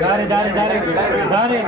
दारे दारे दारे दारे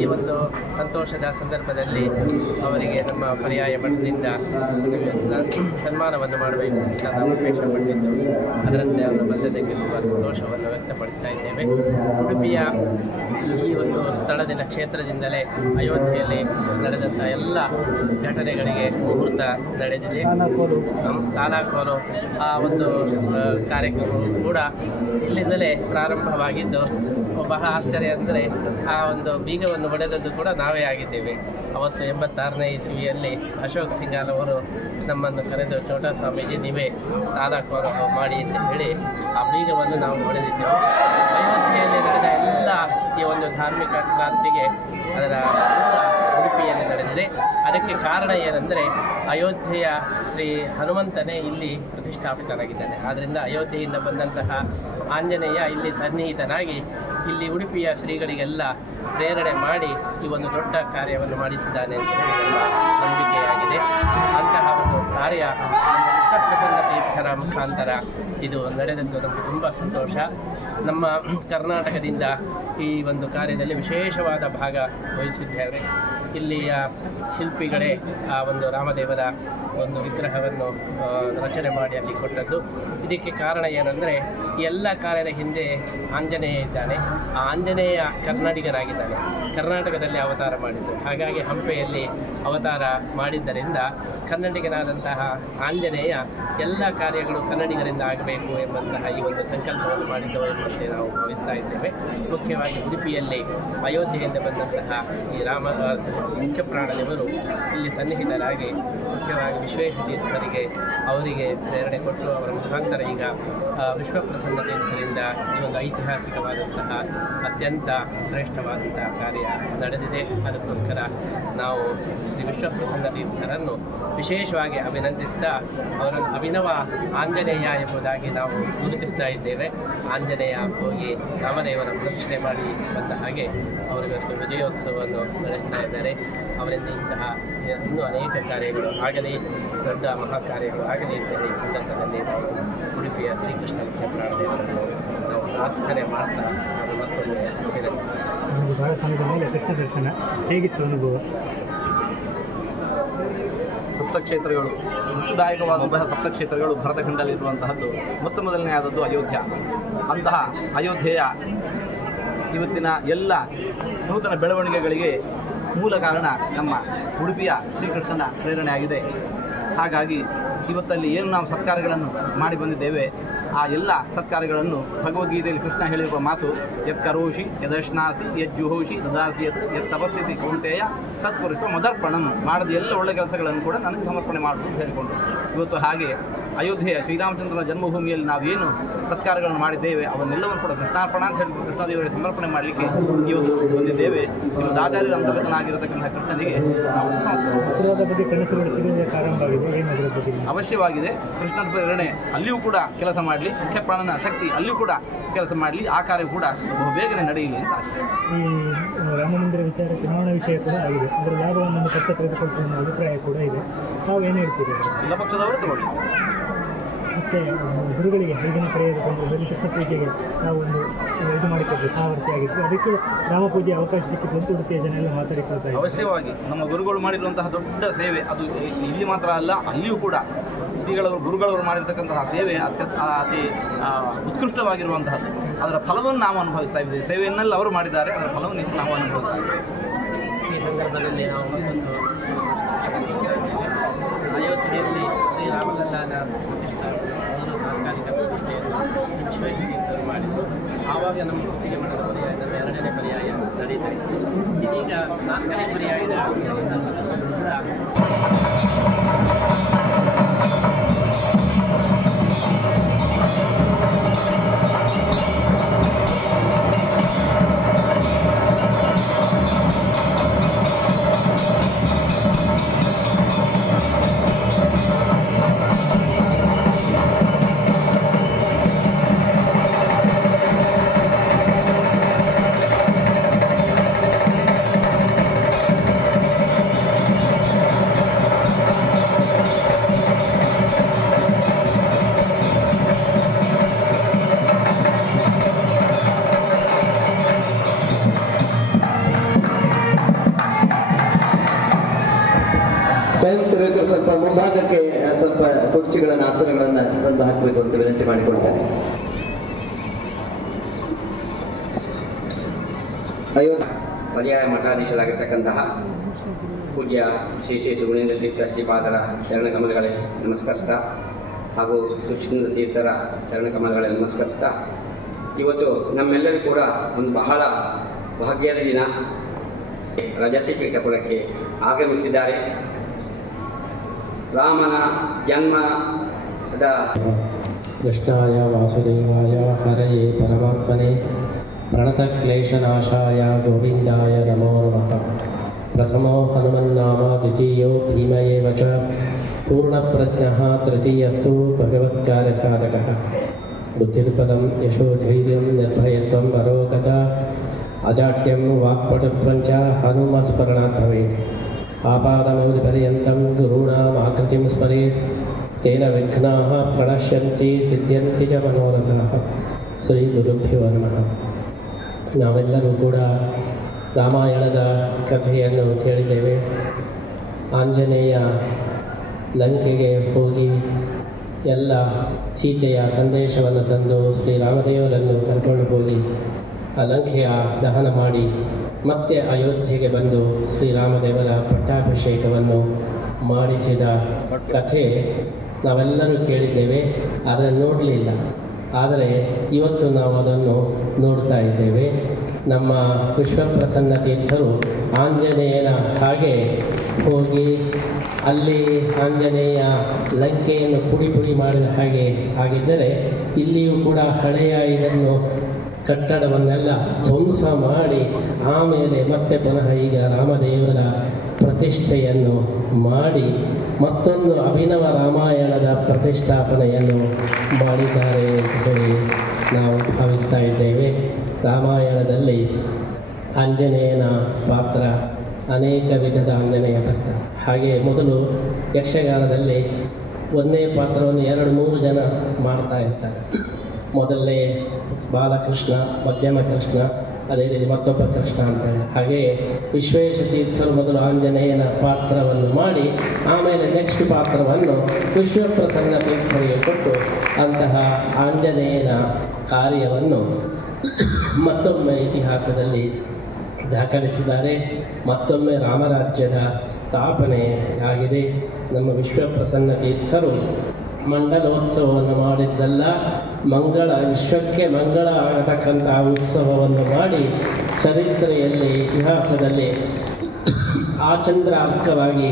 ಈ ಒಂದು ಸಂತೋಷದ ಸಂದರ್ಭದಲ್ಲಿ ಅವರಿಗೆ ನಮ್ಮ ಪರ್ಯಾಯ ಮಠದಿಂದ ಸನ್ಮಾನವನ್ನು ಮಾಡಬೇಕು ಅಂತ ನಾವು ಅಪೇಕ್ಷೆ ಪಟ್ಟಿದ್ದು ಅದರಂತೆ ಅವರು ಬಂದದಕ್ಕೆ ತುಂಬ ಸಂತೋಷವನ್ನು ವ್ಯಕ್ತಪಡಿಸ್ತಾ ಇದ್ದೇವೆ. ಉಡುಪಿಯ ಈ ಒಂದು ಸ್ಥಳದಿಂದ ಕ್ಷೇತ್ರದಿಂದಲೇ ಅಯೋಧ್ಯೆಯಲ್ಲಿ ನಡೆದಂಥ ಎಲ್ಲ ಘಟನೆಗಳಿಗೆ ಮುಹೂರ್ತ ನಡೆದಿದೆ. ಸಾಲಾಕೋಲು ಆ ಒಂದು ಕಾರ್ಯಕ್ರಮವು ಕೂಡ ಇಲ್ಲಿಂದಲೇ ಪ್ರಾರಂಭವಾಗಿದ್ದು ಬಹಳ ಆಶ್ಚರ್ಯ ಅಂದರೆ ಆ ಒಂದು ಬೀಗವನ್ನು ಹೊಡೆದದ್ದು ಕೂಡ ನಾವೇ ಆಗಿದ್ದೇವೆ. ಅವತ್ತು 86ನೇ ಇಸವಿಯಲ್ಲಿ ಅಶೋಕ್ ಸಿಂಘಾಲ್ ಅವರು ನಮ್ಮನ್ನು ಕರೆದು ಚೋಟಾ ಸ್ವಾಮೀಜಿ ನೀವೇ ತಾಲಾಕೋಲು ಮಾಡಿ ಅಂತ ಹೇಳಿ ಆ ಬೀಗವನ್ನು ನಾವು ಹೊಡೆದಿದ್ದೆವು. ಅಯೋಧ್ಯೆಯಲ್ಲಿ ನಡೆದ ಎಲ್ಲ ಈ ಒಂದು ಧಾರ್ಮಿಕ ಕ್ರಾಂತಿಗೆ ಅದರ ಉಡುಪಿಯಲ್ಲಿ ನಡೆದಿದೆ. ಅದಕ್ಕೆ ಕಾರಣ ಏನೆಂದರೆ ಅಯೋಧ್ಯೆಯ ಶ್ರೀ ಹನುಮಂತನೇ ಇಲ್ಲಿ ಪ್ರತಿಷ್ಠಾಪಿತನಾಗಿದ್ದಾನೆ. ಆದ್ದರಿಂದ ಅಯೋಧ್ಯೆಯಿಂದ ಬಂದಂತಹ ಆಂಜನೇಯ ಇಲ್ಲಿ ಸನ್ನಿಹಿತನಾಗಿ ಇಲ್ಲಿ ಉಡುಪಿಯ ಶ್ರೀಗಳಿಗೆಲ್ಲ ಪ್ರೇರಣೆ ಮಾಡಿ ಈ ಒಂದು ದೊಡ್ಡ ಕಾರ್ಯವನ್ನು ಮಾಡಿಸಿದ್ದಾನೆ ಅಂತ ಹೇಳಿ ನಂಬಿಕೆಯಾಗಿದೆ. ಅಂತಹ ಒಂದು ಕಾರ್ಯ ವಿಶ್ವಪ್ರಸನ್ನ ತೀರ್ಥರ ಮುಖಾಂತರ ಇದು ನಡೆದದ್ದು ನಮಗೆ ತುಂಬ ಸಂತೋಷ. ನಮ್ಮ ಕರ್ನಾಟಕದಿಂದ ಈ ಒಂದು ಕಾರ್ಯದಲ್ಲಿ ವಿಶೇಷವಾದ ಭಾಗ ವಹಿಸಿದ್ದೇವೆ. ಇಲ್ಲಿಯ ಶಿಲ್ಪಿಗಳೇ ಆ ಒಂದು ರಾಮದೇವರ ಒಂದು ವಿಗ್ರಹವನ್ನು ರಚನೆ ಮಾಡಿ ಅಲ್ಲಿ ಕೊಟ್ಟದ್ದು. ಇದಕ್ಕೆ ಕಾರಣ ಏನಂದರೆ ಎಲ್ಲ ಕಾರ್ಯದ ಹಿಂದೆ ಆಂಜನೇಯ ಇದ್ದಾನೆ. ಆ ಆಂಜನೇಯ ಕನ್ನಡಿಗನಾಗಿದ್ದಾನೆ, ಕರ್ನಾಟಕದಲ್ಲಿ ಅವತಾರ ಮಾಡಿದ್ದು. ಹಾಗಾಗಿ ಹಂಪೆಯಲ್ಲಿ ಅವತಾರ ಮಾಡಿದ್ದರಿಂದ ಕನ್ನಡಿಗನಾದಂತಹ ಆಂಜನೇಯ ಎಲ್ಲ ಕಾರ್ಯಗಳು ಕನ್ನಡಿಗರಿಂದ ಆಗಬೇಕು ಎಂಬಂತಹ ಈ ಒಂದು ಸಂಕಲ್ಪವನ್ನು ಮಾಡಿದ್ದವು ಎಂಬಂತೆ ನಾವು ಭಾವಿಸ್ತಾ ಇದ್ದೇವೆ. ಮುಖ್ಯವಾಗಿ ಉಡುಪಿಯಲ್ಲಿ ಅಯೋಧ್ಯೆಯಿಂದ ಬಂದಂತಹ ಈ ಮುಖ್ಯ ಪ್ರಾಣದೇವರು ಇಲ್ಲಿ ಸನ್ನಿಹಿತರಾಗಿ ಮುಖ್ಯವಾಗಿ ವಿಶ್ವೇಶ ತೀರ್ಥರಿಗೆ ಅವರಿಗೆ ಪ್ರೇರಣೆ ಕೊಟ್ಟು ಅವರ ಮುಖಾಂತರ ಈಗ ವಿಶ್ವಪ್ರಸನ್ನ ತೀರ್ಥರಿಂದ ಈ ಒಂದು ಐತಿಹಾಸಿಕವಾದಂತಹ ಅತ್ಯಂತ ಶ್ರೇಷ್ಠವಾದಂತಹ ಕಾರ್ಯ ನಡೆದಿದೆ. ಅದಕ್ಕೋಸ್ಕರ ನಾವು ಶ್ರೀ ವಿಶ್ವಪ್ರಸನ್ನ ತೀರ್ಥರನ್ನು ವಿಶೇಷವಾಗಿ ಅಭಿನಂದಿಸ್ತಾ ಅವರನ್ನು ಅಭಿನವ ಆಂಜನೇಯ ಎಂಬುದಾಗಿ ನಾವು ಗುರುತಿಸ್ತಾ ಇದ್ದೇವೆ. ಆಂಜನೇಯ ಹೋಗಿ ರಾಮದೇವರ ಪ್ರತಿಷ್ಠೆ ಮಾಡಿ ಬಂದ ಹಾಗೆ ಅವರಿಗಷ್ಟು ವಿಜಯೋತ್ಸವವನ್ನು ನಡೆಸ್ತಾ ಇದ್ದಾರೆ. ಅವರಿಂದ ಇಂತಹ ಇನ್ನೂ ಅನೇಕ ಕಾರ್ಯಗಳು ಆಗಲಿ, ದೊಡ್ಡ ಮಹಾ ಕಾರ್ಯಗಳು ಆಗಲಿ ಅಂತ ಈ ಸಂದರ್ಭದಲ್ಲಿ ನಾವು ಉಡುಪಿಯ ಶ್ರೀಕೃಷ್ಣ ಮುಖ್ಯ ಪ್ರಾಣದೇವರನ್ನು ನಾವು ಪ್ರಾರ್ಥನೆ ಮಾಡ್ತಾ ನಾವು ಮತ್ತೊಮ್ಮೆ ಅಭಿನಂದಿಸ್ತೀವಿ. ಬಹಳ ಸಮಯದ ಮೇಲೆ ಕೃಷ್ಣ ದರ್ಶನ ಹೇಗಿತ್ತು ಅನುಭವ? ಸಪ್ತಕ್ಷೇತ್ರಗಳು ಮುಖ್ಯದಾಯಕವಾದಂತಹ ಸಪ್ತಕ್ಷೇತ್ರಗಳು ಭರತಖಂಡದಲ್ಲಿರುವಂತಹದ್ದು ಮೊತ್ತ ಮೊದಲನೇ ಆದದ್ದು ಅಯೋಧ್ಯ. ಅಂತಹ ಅಯೋಧ್ಯೆಯ ಇವತ್ತಿನ ಎಲ್ಲ ನೂತನ ಬೆಳವಣಿಗೆಗಳಿಗೆ ಮೂಲ ಕಾರಣ ನಮ್ಮ ಉಡುಪಿಯ ಶ್ರೀಕೃಷ್ಣನ ಪ್ರೇರಣೆಯಾಗಿದೆ. ಹಾಗಾಗಿ ಇವತ್ತಲ್ಲಿ ಏನು ನಾವು ಸತ್ಕಾರ್ಯಗಳನ್ನು ಮಾಡಿ ಬಂದಿದ್ದೇವೆ, ಆ ಎಲ್ಲ ಸತ್ಕಾರ್ಯಗಳನ್ನು ಭಗವದ್ಗೀತೆಯಲ್ಲಿ ಕೃಷ್ಣ ಹೇಳಿರುವ ಮಾತು ಯತ್ ಕರೋಷಿ ಯದಶ್ನಾಸಿ ಯಜ್ಜುಹೋಷಿ ದದಾಸಿ ಯತ್ ತಪಸ್ಸಿಸಿ ಕೌಂತೆಯ ತತ್ಪುರುಷ ಮದರ್ಪಣಂ, ಮಾಡದ ಎಲ್ಲ ಒಳ್ಳೆ ಕೆಲಸಗಳನ್ನು ಕೂಡ ನನಗೆ ಸಮರ್ಪಣೆ ಮಾಡುವುದು ಹೇಳಿಕೊಂಡು ಇವತ್ತು ಹಾಗೆ ಅಯೋಧ್ಯೆಯ ಶ್ರೀರಾಮಚಂದ್ರನ ಜನ್ಮಭೂಮಿಯಲ್ಲಿ ನಾವೇನು ಸತ್ಕಾರಗಳನ್ನು ಮಾಡಿದ್ದೇವೆ ಅವನ್ನೆಲ್ಲವನ್ನು ಕೂಡ ಕೃಷ್ಣಾರ್ಪಣ ಅಂತ ಹೇಳಿ ಕೃಷ್ಣದೇವರಿಗೆ ಸಮರ್ಪಣೆ ಮಾಡಲಿಕ್ಕೆ ಇವತ್ತು ಬಂದಿದ್ದೇವೆ. ಇವತ್ತು ಆಚಾರ್ಯರ ಅಂತರ್ಗತನಾಗಿರತಕ್ಕಂಥ ಕೃಷ್ಣನಿಗೆ ನಾವು ಅವಶ್ಯವಾಗಿದೆ. ಕೃಷ್ಣನ ಪ್ರೇರಣೆ ಅಲ್ಲಿಯೂ ಕೂಡ ಕೆಲಸ ಮಾಡಲಿ, ಮುಖ್ಯ ಪ್ರಾಣನ ಶಕ್ತಿ ಅಲ್ಲಿಯೂ ಕೂಡ ಕೆಲಸ ಮಾಡಲಿ, ಆ ಕಾರ್ಯ ಕೂಡ ಬಹು ಬೇಗನೆ ನಡೆಯಲಿ ಅಂತ ಆಶೆ. ಈ ರಾಮ ಮಂದಿರ ವಿಚಾರ ಚುನಾವಣಾ ವಿಷಯ ಕೂಡ ಆಗಿದೆ, ಅದರ ಲಾಭವನ್ನು ಪಕ್ಕ ತೆಗೆದುಕೊಳ್ತೀನಿ ಅನ್ನೋ ಅಭಿಪ್ರಾಯ ಕೂಡ ಇದೆ. ನಾವು ಏನು ಹೇಳ್ತೀವಿ? ಎಲ್ಲ ಪಕ್ಷದವರು ತಗೊಳ್ಳಿ. ಮತ್ತು ಗುರುಗಳಿಗೆ ಈಗಿನ ಪರ್ಯಾಯದ ಸಂದರ್ಭದಲ್ಲಿ ಕೃಷ್ಣ ಪೂಜೆಗೆ ನಾವು ಒಂದು ಇದು ಮಾಡಿಕೊಡ್ತೀವಿ, ಸಾಮರ್ಥ್ಯ ಆಗಿತ್ತು. ಅದಕ್ಕೆ ರಾಮ ಪೂಜೆ ಅವಕಾಶ ಸಿಕ್ಕಿತು ಅಂತ ಉಡುಪಿಯ ಜನ ಎಲ್ಲ ಮಾತಾಡಿಕೊಳ್ತಾರೆ. ಅವಶ್ಯವಾಗಿ ನಮ್ಮ ಗುರುಗಳು ಮಾಡಿರುವಂತಹ ದೊಡ್ಡ ಸೇವೆ ಅದು ಇಲ್ಲಿ ಮಾತ್ರ ಅಲ್ಲ, ಅಲ್ಲಿಯೂ ಕೂಡ ಶ್ರೀಗಳವರು ಗುರುಗಳವರು ಮಾಡಿರ್ತಕ್ಕಂತಹ ಸೇವೆ ಅತಿ ಉತ್ಕೃಷ್ಟವಾಗಿರುವಂತಹದ್ದು. ಅದರ ಫಲವನ್ನು ನಾವು ಅನುಭವಿಸ್ತಾ ಇದ್ದೇವೆ. ಸೇವೆಯನ್ನೆಲ್ಲ ಅವರು ಮಾಡಿದ್ದಾರೆ, ಅದರ ಫಲವನ್ನು ಇತ್ತು ನಾವು ಅನುಭವಿಸ್ತಾ ಇದ್ದೇವೆ. ಈ ಸಂದರ್ಭದಲ್ಲಿ ನಾವು ಮತ್ತೊಂದು ಅಯೋಧ್ಯೆಯಲ್ಲಿ ಶ್ರೀರಾಮಲಲ್ಲಾನ ಪ್ರತಿಷ್ಠಾಪನೆ ತಾತ್ಕಾಲಿಕ ಪ್ರತಿಷ್ಠೆಯನ್ನು ವಿಶ್ವೇಶ್ವರ ಮಾಡಿದ್ದು. ಆವಾಗ ನಮ್ಮ ಒಟ್ಟಿಗೆ ಮಾಡಿದ ಪರ್ಯಾಯ ನಮ್ಮ ಎರಡನೇ ಪರ್ಯಾಯ ನಡೀತಾ ಇತ್ತು. ಇದೀಗ ನಾಲ್ಕನೇ ಪರ್ಯಾಯದ ಸ್ವಯಂ ಸೇವಕರು ಸ್ವಲ್ಪ ಮುಂಭಾಗಕ್ಕೆ ಸ್ವಲ್ಪ ಕುರ್ಚಿಗಳನ್ನು ಆಸನಗಳನ್ನು ತಂದು ಹಾಕಬೇಕು ಅಂತ ವಿನಂತಿ ಮಾಡಿಕೊಳ್ತೇನೆ. ಪರ್ಯಾಯ ಮಠಾಧೀಶರಾಗಿರ್ತಕ್ಕಂತಹ ಪೂಜ್ಯ ಶ್ರೀ ಶ್ರೀ ಸುಗುಣೇಂದ್ರ ತೀರ್ಥ ಶ್ರೀಪಾದರ ಚರಣಕಮಲಗಳೇ ನಮಸ್ಕರಿಸ್ತಾ ಹಾಗೂ ಸುಶೀಂದ್ರ ತೀರ್ಥರ ಚರಣಕಮಲಗಳೇ ನಮಸ್ಕರಿಸ್ತಾ, ಇವತ್ತು ನಮ್ಮೆಲ್ಲರಿಗೂ ಕೂಡ ಒಂದು ಬಹಳ ಭಾಗ್ಯದ ದಿನ. ರಜತಿ ಪೀಠಪುರಕ್ಕೆ ಆಗಮಿಸಿದ್ದಾರೆ. ರಾಮನ ಜನ್ಮದ ಕೃಷ್ಣಾಯ ವಾಸುದೇವಾಯ ಹರಯೇ ಪರಮಾತ್ಮನೇ ಪ್ರಣತಕ್ಲೇಶನಾಶಾಯ ಗೋವಿಂದಾಯ ನಮೋ ನಮಃ. प्रथमो हनुमन्नाम द्वितीयो भीम एव च पूर्णप्रज्ञः तृतीयस्तु भगवत्कार्यसाधकः बुद्धिर्बलं यशोधैर्यं निर्भयत्वं परोगता अजाड्यं वाक्पटुत्वं च हनुमस्मरणात् भवेत् आपादमौलिपर्यन्तं गुरूणाम् आकृतिं स्मरेत् तेन विघ्नाः प्रणश्यन्ति सिद्ध्यन्ति च मनोरथाः ಶ್ರೀ ಗುರುಭ್ಯೋ ನಮಃ. ನಾವೆಲ್ಲರೂ ಕೂಡ ರಾಮಾಯಣದ ಕಥೆಯನ್ನು ಕೇಳಿದ್ದೇವೆ. ಆಂಜನೇಯ ಲಂಕೆಗೆ ಹೋಗಿ ಎಲ್ಲ ಸೀತೆಯ ಸಂದೇಶವನ್ನು ತಂದು ಶ್ರೀರಾಮದೇವರನ್ನು ಕರ್ಕೊಂಡು ಹೋಗಿ ಆ ಲಂಕೆಯ ದಹನ ಮಾಡಿ ಮತ್ತೆ ಅಯೋಧ್ಯೆಗೆ ಬಂದು ಶ್ರೀರಾಮದೇವರ ಪಟ್ಟಾಭಿಷೇಕವನ್ನು ಮಾಡಿಸಿದ ಕಥೆ ನಾವೆಲ್ಲರೂ ಕೇಳಿದ್ದೇವೆ, ಆದರೆ ನೋಡಲಿಲ್ಲ. ಆದರೆ ಇವತ್ತು ನಾವು ಅದನ್ನು ನೋಡ್ತಾ ಇದ್ದೇವೆ. ನಮ್ಮ ವಿಶ್ವಪ್ರಸನ್ನ ತೀರ್ಥರು ಆಂಜನೇಯನ ಹಾಗೆ ಹೋಗಿ ಅಲ್ಲಿ ಆಂಜನೇಯ ಲಂಕೆಯನ್ನು ಪುಡಿ ಪುಡಿ ಮಾಡಿದ ಹಾಗೆ ಆಗಿದ್ದರೆ ಇಲ್ಲಿಯೂ ಕೂಡ ಹಳೆಯ ಇದನ್ನು ಕಟ್ಟಡವನ್ನೆಲ್ಲ ಧ್ವಂಸ ಮಾಡಿ ಆಮೇಲೆ ಮತ್ತೆ ಪುನಃ ಈಗ ರಾಮದೇವರ ಪ್ರತಿಷ್ಠೆಯನ್ನು ಮಾಡಿ ಮತ್ತೊಂದು ಅಭಿನವ ರಾಮಾಯಣದ ಪ್ರತಿಷ್ಠಾಪನೆಯನ್ನು ಮಾಡಿದ್ದಾರೆ ಅಂತ ಹೇಳಿ ನಾವು ಭಾವಿಸ್ತಾ ಇದ್ದೇವೆ. ರಾಮಾಯಣದಲ್ಲಿ ಆಂಜನೇಯನ ಪಾತ್ರ ಅನೇಕ ವಿಧದ ಆಂಜನೇಯ ಬರ್ತಾರೆ. ಹಾಗೆ ಮೊದಲು ಯಕ್ಷಗಾನದಲ್ಲಿ ಒಂದೇ ಪಾತ್ರವನ್ನು 2-3 ಜನ ಮಾಡ್ತಾ ಇರ್ತಾರೆ. ಮೊದಲನೇ ಬಾಲಕೃಷ್ಣ, ಮಧ್ಯಮ ಕೃಷ್ಣ, ಅದೇ ರೀತಿ ಮತ್ತೊಬ್ಬ ಕೃಷ್ಣ ಅಂತ ಹೇಳಿ. ಹಾಗೆಯೇ ವಿಶ್ವೇಶ ತೀರ್ಥರು ಮೊದಲು ಆಂಜನೇಯನ ಪಾತ್ರವನ್ನು ಮಾಡಿ ಆಮೇಲೆ ನೆಕ್ಸ್ಟ್ ಪಾತ್ರವನ್ನು ವಿಶ್ವಪ್ರಸನ್ನ ತೀರ್ಥರಿಗೆ ಕೊಟ್ಟು ಅಂತಹ ಆಂಜನೇಯನ ಕಾರ್ಯವನ್ನು ಮತ್ತೊಮ್ಮೆ ಇತಿಹಾಸದಲ್ಲಿ ದಾಖಲಿಸಿದ್ದಾರೆ. ಮತ್ತೊಮ್ಮೆ ರಾಮರಾಜ್ಯದ ಸ್ಥಾಪನೆ ಆಗಿದೆ. ನಮ್ಮ ವಿಶ್ವಪ್ರಸನ್ನ ತೀರ್ಥರು ಮಂಡಲೋತ್ಸವವನ್ನು ಮಾಡಿದ್ದಲ್ಲ, ವಿಶ್ವಕ್ಕೆ ಮಂಗಳ ಆಗತಕ್ಕಂತಹ ಉತ್ಸವವನ್ನು ಮಾಡಿ ಚರಿತ್ರೆಯಲ್ಲಿ ಇತಿಹಾಸದಲ್ಲಿ ಆಚಂದ್ರಾರ್ಕವಾಗಿ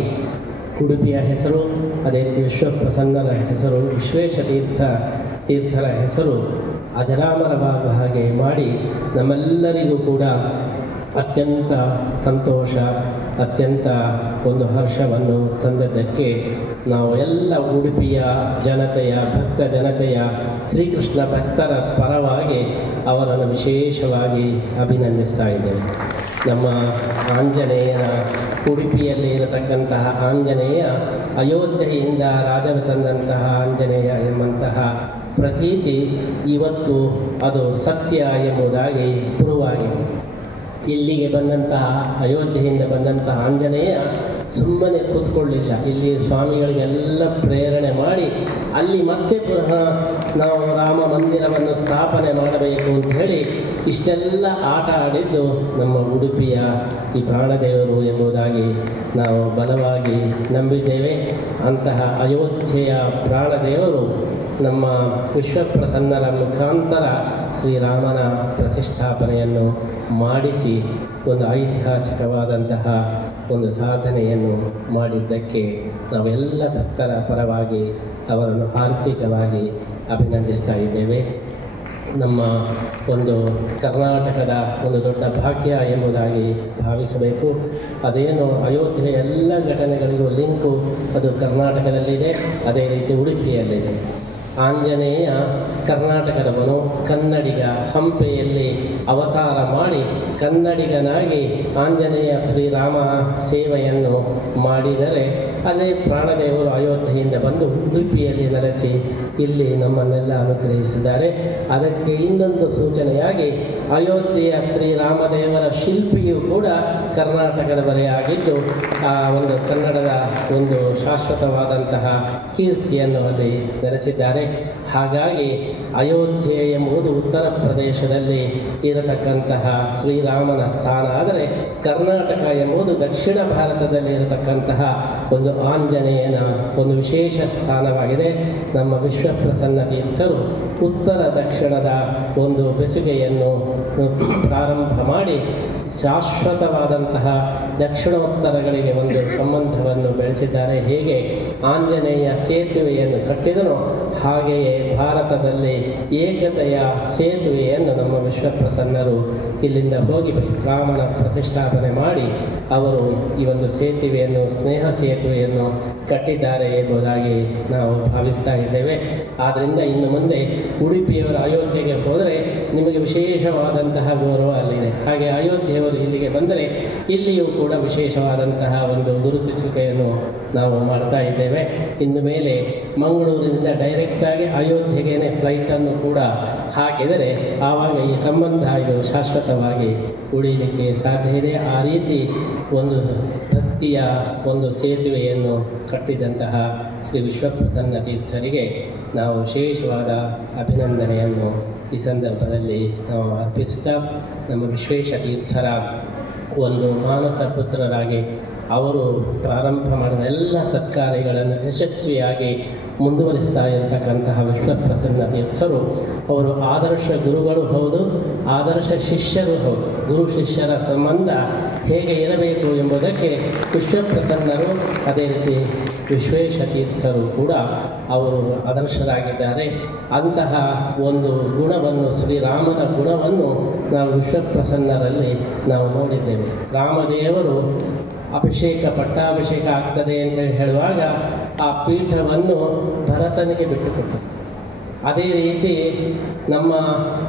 ಉಡುಪಿಯ ಹೆಸರು, ಅದೇ ರೀತಿ ವಿಶ್ವಪ್ರಸನ್ನರ ಹೆಸರು, ವಿಶ್ವೇಶ ತೀರ್ಥರ ಹೆಸರು ಅಜರಾಮರವಾಗುವ ಹಾಗೆ ಮಾಡಿ ನಮ್ಮೆಲ್ಲರಿಗೂ ಕೂಡ ಅತ್ಯಂತ ಸಂತೋಷ, ಅತ್ಯಂತ ಒಂದು ಹರ್ಷವನ್ನು ತಂದದ್ದಕ್ಕೆ ನಾವು ಎಲ್ಲ ಉಡುಪಿಯ ಜನತೆಯ, ಭಕ್ತ ಜನತೆಯ, ಶ್ರೀಕೃಷ್ಣ ಭಕ್ತರ ಪರವಾಗಿ ಅವರನ್ನು ವಿಶೇಷವಾಗಿ ಅಭಿನಂದಿಸ್ತಾ ಇದ್ದೇವೆ. ನಮ್ಮ ಆಂಜನೇಯನ ಉಡುಪಿಯಲ್ಲಿ ಇರತಕ್ಕಂತಹ ಆಂಜನೇಯ ಅಯೋಧ್ಯೆಯಿಂದ ರಾಜರು ತಂದಂತಹ ಆಂಜನೇಯ ಎಂಬಂತಹ ಪ್ರತೀತಿ ಇವತ್ತು ಅದು ಸತ್ಯ ಎಂಬುದಾಗಿ ಪ್ರೂವಾಗಿದೆ. ಇಲ್ಲಿಗೆ ಬಂದಂತಹ ಅಯೋಧ್ಯೆಯಿಂದ ಬಂದಂತಹ ಆಂಜನೇಯ ಸುಮ್ಮನೆ ಕೂತ್ಕೊಳ್ಳಿಲ್ಲ. ಇಲ್ಲಿ ಸ್ವಾಮಿಗಳಿಗೆಲ್ಲ ಪ್ರೇರಣೆ ಮಾಡಿ ಅಲ್ಲಿ ಮತ್ತೆ ಪುನಃ ನಾವು ರಾಮ ಮಂದಿರವನ್ನು ಸ್ಥಾಪನೆ ಮಾಡಬೇಕು ಅಂತ ಹೇಳಿ ಇಷ್ಟೆಲ್ಲ ಆಟ ಆಡಿದ್ದು ನಮ್ಮ ಉಡುಪಿಯ ಈ ಪ್ರಾಣದೇವರು ಎಂಬುದಾಗಿ ನಾವು ಬಲವಾಗಿ ನಂಬಿದ್ದೇವೆ. ಅಂತಹ ಅಯೋಧ್ಯೆಯ ಪ್ರಾಣದೇವರು ನಮ್ಮ ವಿಶ್ವಪ್ರಸನ್ನರ ಮುಖಾಂತರ ಶ್ರೀರಾಮನ ಪ್ರತಿಷ್ಠಾಪನೆಯನ್ನು ಮಾಡಿಸಿ ಒಂದು ಐತಿಹಾಸಿಕವಾದಂತಹ ಒಂದು ಸಾಧನೆಯನ್ನು ಮಾಡಿದ್ದಕ್ಕೆ ನಾವೆಲ್ಲ ಭಕ್ತರ ಪರವಾಗಿ ಅವರನ್ನು ಆರ್ಥಿಕವಾಗಿ ಅಭಿನಂದಿಸ್ತಾ ಇದ್ದೇವೆ. ನಮ್ಮ ಒಂದು ಕರ್ನಾಟಕದ ಒಂದು ದೊಡ್ಡ ಭಾಗ್ಯ ಎಂಬುದಾಗಿ ಭಾವಿಸಬೇಕು. ಅದೇನು ಅಯೋಧ್ಯೆಯ ಎಲ್ಲ ಘಟನೆಗಳಿಗೂ ಲಿಂಕು ಅದು ಕರ್ನಾಟಕದಲ್ಲಿದೆ, ಅದೇ ರೀತಿ ಉಡುಪಿಯಲ್ಲಿದೆ. ಆಂಜನೇಯ ಕರ್ನಾಟಕದವನು, ಕನ್ನಡಿಗ, ಹಂಪೆಯಲ್ಲಿ ಅವತಾರ ಮಾಡಿ ಕನ್ನಡಿಗನಾಗಿ ಆಂಜನೇಯ ಶ್ರೀರಾಮ ಸೇವೆಯನ್ನು ಮಾಡಿದರೆ, ಅದೇ ಪ್ರಾಣದೇವರು ಅಯೋಧ್ಯೆಯಿಂದ ಬಂದು ಉಡುಪಿಯಲ್ಲಿ ನೆಲೆಸಿ ಇಲ್ಲಿ ನಮ್ಮನ್ನೆಲ್ಲ ಅನುಗ್ರಹಿಸಿದ್ದಾರೆ. ಅದಕ್ಕೆ ಇನ್ನೊಂದು ಸೂಚನೆಯಾಗಿ ಅಯೋಧ್ಯೆಯ ಶ್ರೀರಾಮದೇವರ ಶಿಲ್ಪಿಯೂ ಕೂಡ ಕರ್ನಾಟಕದವರೇ ಆಗಿದ್ದು ಆ ಒಂದು ಕನ್ನಡದ ಒಂದು ಶಾಶ್ವತವಾದಂತಹ ಕೀರ್ತಿಯನ್ನು ಅಲ್ಲಿ ನೆಲೆಸಿದ್ದಾರೆ. ಹಾಗಾಗಿ ಅಯೋಧ್ಯೆ ಎಂಬುದು ಉತ್ತರ ಪ್ರದೇಶದಲ್ಲಿ ಇರತಕ್ಕಂತಹ ಶ್ರೀರಾಮನ ಸ್ಥಾನ ಆದರೆ ಕರ್ನಾಟಕ ಎಂಬುದು ದಕ್ಷಿಣ ಭಾರತದಲ್ಲಿ ಇರತಕ್ಕಂತಹ ಒಂದು ಆಂಜನೇಯನ ಒಂದು ವಿಶೇಷ ಸ್ಥಾನವಾಗಿದೆ. ನಮ್ಮ ವಿಶ್ವ ವಿಶ್ವಪ್ರಸನ್ನ ತೀರ್ಥರು ಉತ್ತರ ದಕ್ಷಿಣದ ಒಂದು ಬೆಸುಗೆಯನ್ನು ಪ್ರಾರಂಭ ಮಾಡಿ ಶಾಶ್ವತವಾದಂತಹ ದಕ್ಷಿಣೋತ್ತರಗಳಿಗೆ ಒಂದು ಸಂಬಂಧವನ್ನು ಬೆಳೆಸಿದ್ದಾರೆ. ಹೇಗೆ ಆಂಜನೇಯ ಸೇತುವೆಯನ್ನು ಕಟ್ಟಿದನೋ ಹಾಗೆಯೇ ಭಾರತದಲ್ಲಿ ಏಕತೆಯ ಸೇತುವೆಯನ್ನು ನಮ್ಮ ವಿಶ್ವಪ್ರಸನ್ನರು ಇಲ್ಲಿಂದ ಹೋಗಿ ರಾಮನ ಪ್ರತಿಷ್ಠಾಪನೆ ಮಾಡಿ ಅವರು ಈ ಒಂದು ಸೇತುವೆಯನ್ನು ಸ್ನೇಹ ಸೇತುವೆಯನ್ನು ಕಟ್ಟಿದ್ದಾರೆ ಎಂಬುದಾಗಿ ನಾವು ಭಾವಿಸ್ತಾ ಇದ್ದೇವೆ. ಆದ್ದರಿಂದ ಇನ್ನು ಮುಂದೆ ಉಡುಪಿಯವರ ಅಯೋಧ್ಯೆಗೆ ಹೋದರೆ ನಿಮಗೆ ವಿಶೇಷವಾದಂತಹ ಗೌರವ ಅಲ್ಲಿದೆ. ಹಾಗೆ ಅಯೋಧ್ಯೆಯವರು ಇಲ್ಲಿಗೆ ಬಂದರೆ ಇಲ್ಲಿಯೂ ಕೂಡ ವಿಶೇಷವಾದಂತಹ ಒಂದು ಗುರುತಿಸುವಿಕೆಯನ್ನು ನಾವು ಮಾಡ್ತಾ ಇದ್ದೇವೆ. ಇನ್ನು ಮೇಲೆ ಮಂಗಳೂರಿನಿಂದ ಡೈರೆಕ್ಟಾಗಿ ಅಯೋಧ್ಯೆಗೇನೆ ಫ್ಲೈಟನ್ನು ಕೂಡ ಹಾಕಿದರೆ ಆವಾಗ ಈ ಸಂಬಂಧ ಇದು ಶಾಶ್ವತವಾಗಿ ಉಳಿಯಲಿಕ್ಕೆ ಸಾಧ್ಯ ಇದೆ. ಆ ರೀತಿ ಒಂದು ಭಕ್ತಿಯ ಒಂದು ಸೇತುವೆಯನ್ನು ಕಟ್ಟಿದಂತಹ ಶ್ರೀ ವಿಶ್ವಪ್ರಸನ್ನ ತೀರ್ಥರಿಗೆ ನಾವು ವಿಶೇಷವಾದ ಅಭಿನಂದನೆಯನ್ನು ಈ ಸಂದರ್ಭದಲ್ಲಿ ನಾವು ಅರ್ಪಿಸುತ್ತಾ ನಮ್ಮ ವಿಶ್ವೇಶ ತೀರ್ಥರ ಒಂದು ಮಾನಸ ಪುತ್ರರಾಗಿ ಅವರು ಪ್ರಾರಂಭ ಮಾಡಿದ ಎಲ್ಲ ಸತ್ಕಾರ್ಯಗಳನ್ನು ಯಶಸ್ವಿಯಾಗಿ ಮುಂದುವರಿಸ್ತಾ ಇರತಕ್ಕಂತಹ ವಿಶ್ವಪ್ರಸನ್ನ ತೀರ್ಥರು ಅವರು ಆದರ್ಶ ಗುರುಗಳು ಹೌದು, ಆದರ್ಶ ಶಿಷ್ಯರು ಹೌದು. ಗುರು ಶಿಷ್ಯರ ಸಂಬಂಧ ಹೇಗೆ ಇರಬೇಕು ಎಂಬುದಕ್ಕೆ ವಿಶ್ವಪ್ರಸನ್ನರು ಅದೇ ರೀತಿ ವಿಶ್ವೇಶ ತೀರ್ಥರು ಕೂಡ ಅವರು ಆದರ್ಶರಾಗಿದ್ದಾರೆ. ಅಂತಹ ಒಂದು ಗುಣವನ್ನು ಶ್ರೀರಾಮನ ಗುಣವನ್ನು ನಾವು ವಿಶ್ವಪ್ರಸನ್ನರಲ್ಲಿ ನಾವು ನೋಡಿದ್ದೇವೆ. ರಾಮದೇವರು ಪಟ್ಟಾಭಿಷೇಕ ಆಗ್ತದೆ ಅಂತ ಹೇಳುವಾಗ ಆ ಪೀಠವನ್ನು ಭರತನಿಗೆ ಬಿಟ್ಟುಕೊಟ್ಟರು. ಅದೇ ರೀತಿ ನಮ್ಮ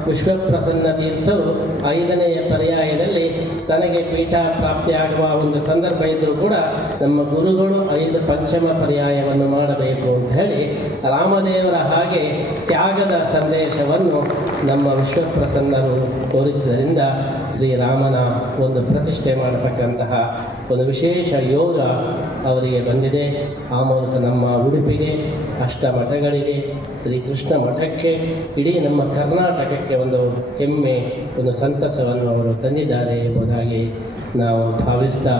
ವಿಶ್ವಪ್ರಸನ್ನ ತೀರ್ಥರು 5ನೆಯ ಪರ್ಯಾಯದಲ್ಲಿ ತನಗೆ ಪೀಠ ಪ್ರಾಪ್ತಿಯಾಗುವ ಒಂದು ಸಂದರ್ಭ ಇದ್ದರೂ ಕೂಡ ನಮ್ಮ ಗುರುಗಳು 5 ಪಂಚಮ ಪರ್ಯಾಯವನ್ನು ಮಾಡಬೇಕು ಅಂತ ಹೇಳಿ ರಾಮದೇವರ ಹಾಗೆ ತ್ಯಾಗದ ಸಂದೇಶವನ್ನು ನಮ್ಮ ವಿಶ್ವಪ್ರಸನ್ನರು ತೋರಿಸಿದ್ದರಿಂದ ಶ್ರೀರಾಮನ ಒಂದು ಪ್ರತಿಷ್ಠೆ ಮಾಡತಕ್ಕಂತಹ ಒಂದು ವಿಶೇಷ ಯೋಗ ಅವರಿಗೆ ಬಂದಿದೆ. ಆ ಮೂಲಕ ನಮ್ಮ ಉಡುಪಿಗೆ, ಅಷ್ಟಮಠಗಳಿಗೆ, ಶ್ರೀಕೃಷ್ಣ ಮಠಕ್ಕೆ, ಇಡೀ ನಮ್ಮ ಕರ್ನಾಟಕಕ್ಕೆ ಒಂದು ಹೆಮ್ಮೆ, ಒಂದು ಸಂತಸವನ್ನು ಅವರು ತಂದಿದ್ದಾರೆ ಎಂಬುದಾಗಿ ನಾವು ಭಾವಿಸ್ತಾ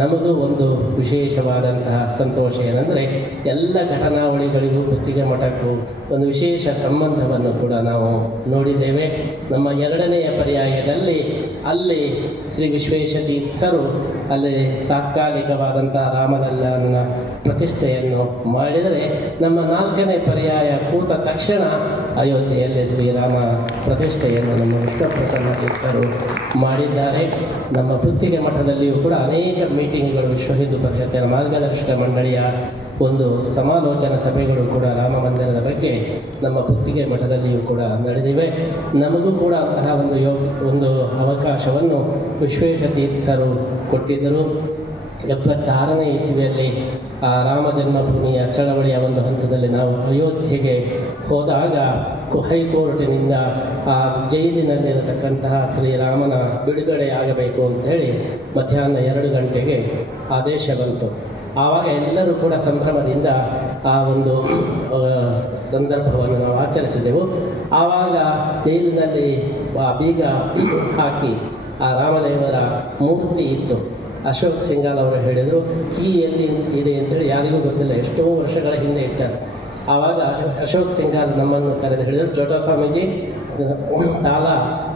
ನಮಗೂ ಒಂದು ವಿಶೇಷವಾದಂತಹ ಸಂತೋಷ ಏನೆಂದರೆ ಎಲ್ಲ ಘಟನಾವಳಿಗಳಿಗೂ ಗುತ್ತಿಗೆ ಮಠಕ್ಕೂ ಒಂದು ವಿಶೇಷ ಸಂಬಂಧವನ್ನು ಕೂಡ ನಾವು ನೋಡಿದ್ದೇವೆ. ನಮ್ಮ 2ನೆಯ ಪರ್ಯಾಯದಲ್ಲಿ ಅಲ್ಲಿ ಶ್ರೀ ವಿಶ್ವೇಶ ತೀರ್ಥರು ಅಲ್ಲಿ ತಾತ್ಕಾಲಿಕವಾದಂತಹ ರಾಮಲಲ್ಲನ ಪ್ರತಿಷ್ಠೆಯನ್ನು ಮಾಡಿದರೆ, ನಮ್ಮ 4ನೇ ಪರ್ಯಾಯ ಕೂತ ತಕ್ಷಣ ಅಯೋಧ್ಯೆಯಲ್ಲಿ ಶ್ರೀರಾಮ ಪ್ರತಿಷ್ಠೆಯನ್ನು ನಮ್ಮ ವಿಶ್ವಪ್ರಸನ್ನ ತೀರ್ಥರು ಮಾಡಿದ್ದಾರೆ. ನಮ್ಮ ಗುತ್ತಿಗೆ ಮಠದಲ್ಲಿಯೂ ಕೂಡ ಅನೇಕ ಮೀಟಿಂಗ್ಗಳು ವಿಶ್ವ ಹಿಂದೂ ಪರಿಷತ್ತಿನ ಮಾರ್ಗದರ್ಶಕ ಮಂಡಳಿಯ ಒಂದು ಸಮಾಲೋಚನಾ ಸಭೆಗಳು ಕೂಡ ರಾಮ ಮಂದಿರದ ಬಗ್ಗೆ ನಮ್ಮ ಗುತ್ತಿಗೆ ಮಠದಲ್ಲಿಯೂ ಕೂಡ ನಡೆದಿವೆ. ನಮಗೂ ಕೂಡ ಅಂತಹ ಒಂದು ಅವಕಾಶವನ್ನು ವಿಶ್ವೇಶ ತೀರ್ಥರು ಕೊಟ್ಟಿದ್ದರು. 76ನೇ ಇಸವಿಯಲ್ಲಿ ಆ ರಾಮ ಜನ್ಮಭೂಮಿಯ ಚಳವಳಿಯ ಒಂದು ಹಂತದಲ್ಲಿ ನಾವು ಅಯೋಧ್ಯೆಗೆ ಹೋದಾಗ ಹೈಕೋರ್ಟಿನಿಂದ ಆ ಜೈಲಿನಲ್ಲಿರತಕ್ಕಂತಹ ಶ್ರೀರಾಮನ ಬಿಡುಗಡೆ ಆಗಬೇಕು ಅಂಥೇಳಿ ಮಧ್ಯಾಹ್ನ 2 ಗಂಟೆಗೆ ಆದೇಶ ಬಂತು. ಆವಾಗ ಎಲ್ಲರೂ ಕೂಡ ಸಂಭ್ರಮದಿಂದ ಆ ಒಂದು ಸಂದರ್ಭವನ್ನು ನಾವು ಆಚರಿಸಿದೆವು. ಆವಾಗ ಜೈಲಿನಲ್ಲಿ ಆ ಬೀಗ ಹಾಕಿ ಆ ರಾಮದೇವರ ಮೂರ್ತಿ ಇತ್ತು. ಅಶೋಕ್ ಸಿಂಘಾಲ್ ಅವರು ಹೇಳಿದರು, ಕೀ ಎಲ್ಲಿ ಇದೆ ಅಂತೇಳಿ ಯಾರಿಗೂ ಗೊತ್ತಿಲ್ಲ, ಎಷ್ಟೋ ವರ್ಷಗಳ ಹಿಂದೆ ಇಟ್ಟಾರೆ. ಆವಾಗ ಅಶೋಕ್ ಸಿಂಘಾಲ್ ನಮ್ಮನ್ನು ಕರೆದು ಹೇಳಿದರು, ಜೋಟಾ ಸ್ವಾಮೀಜಿ ತಾಲ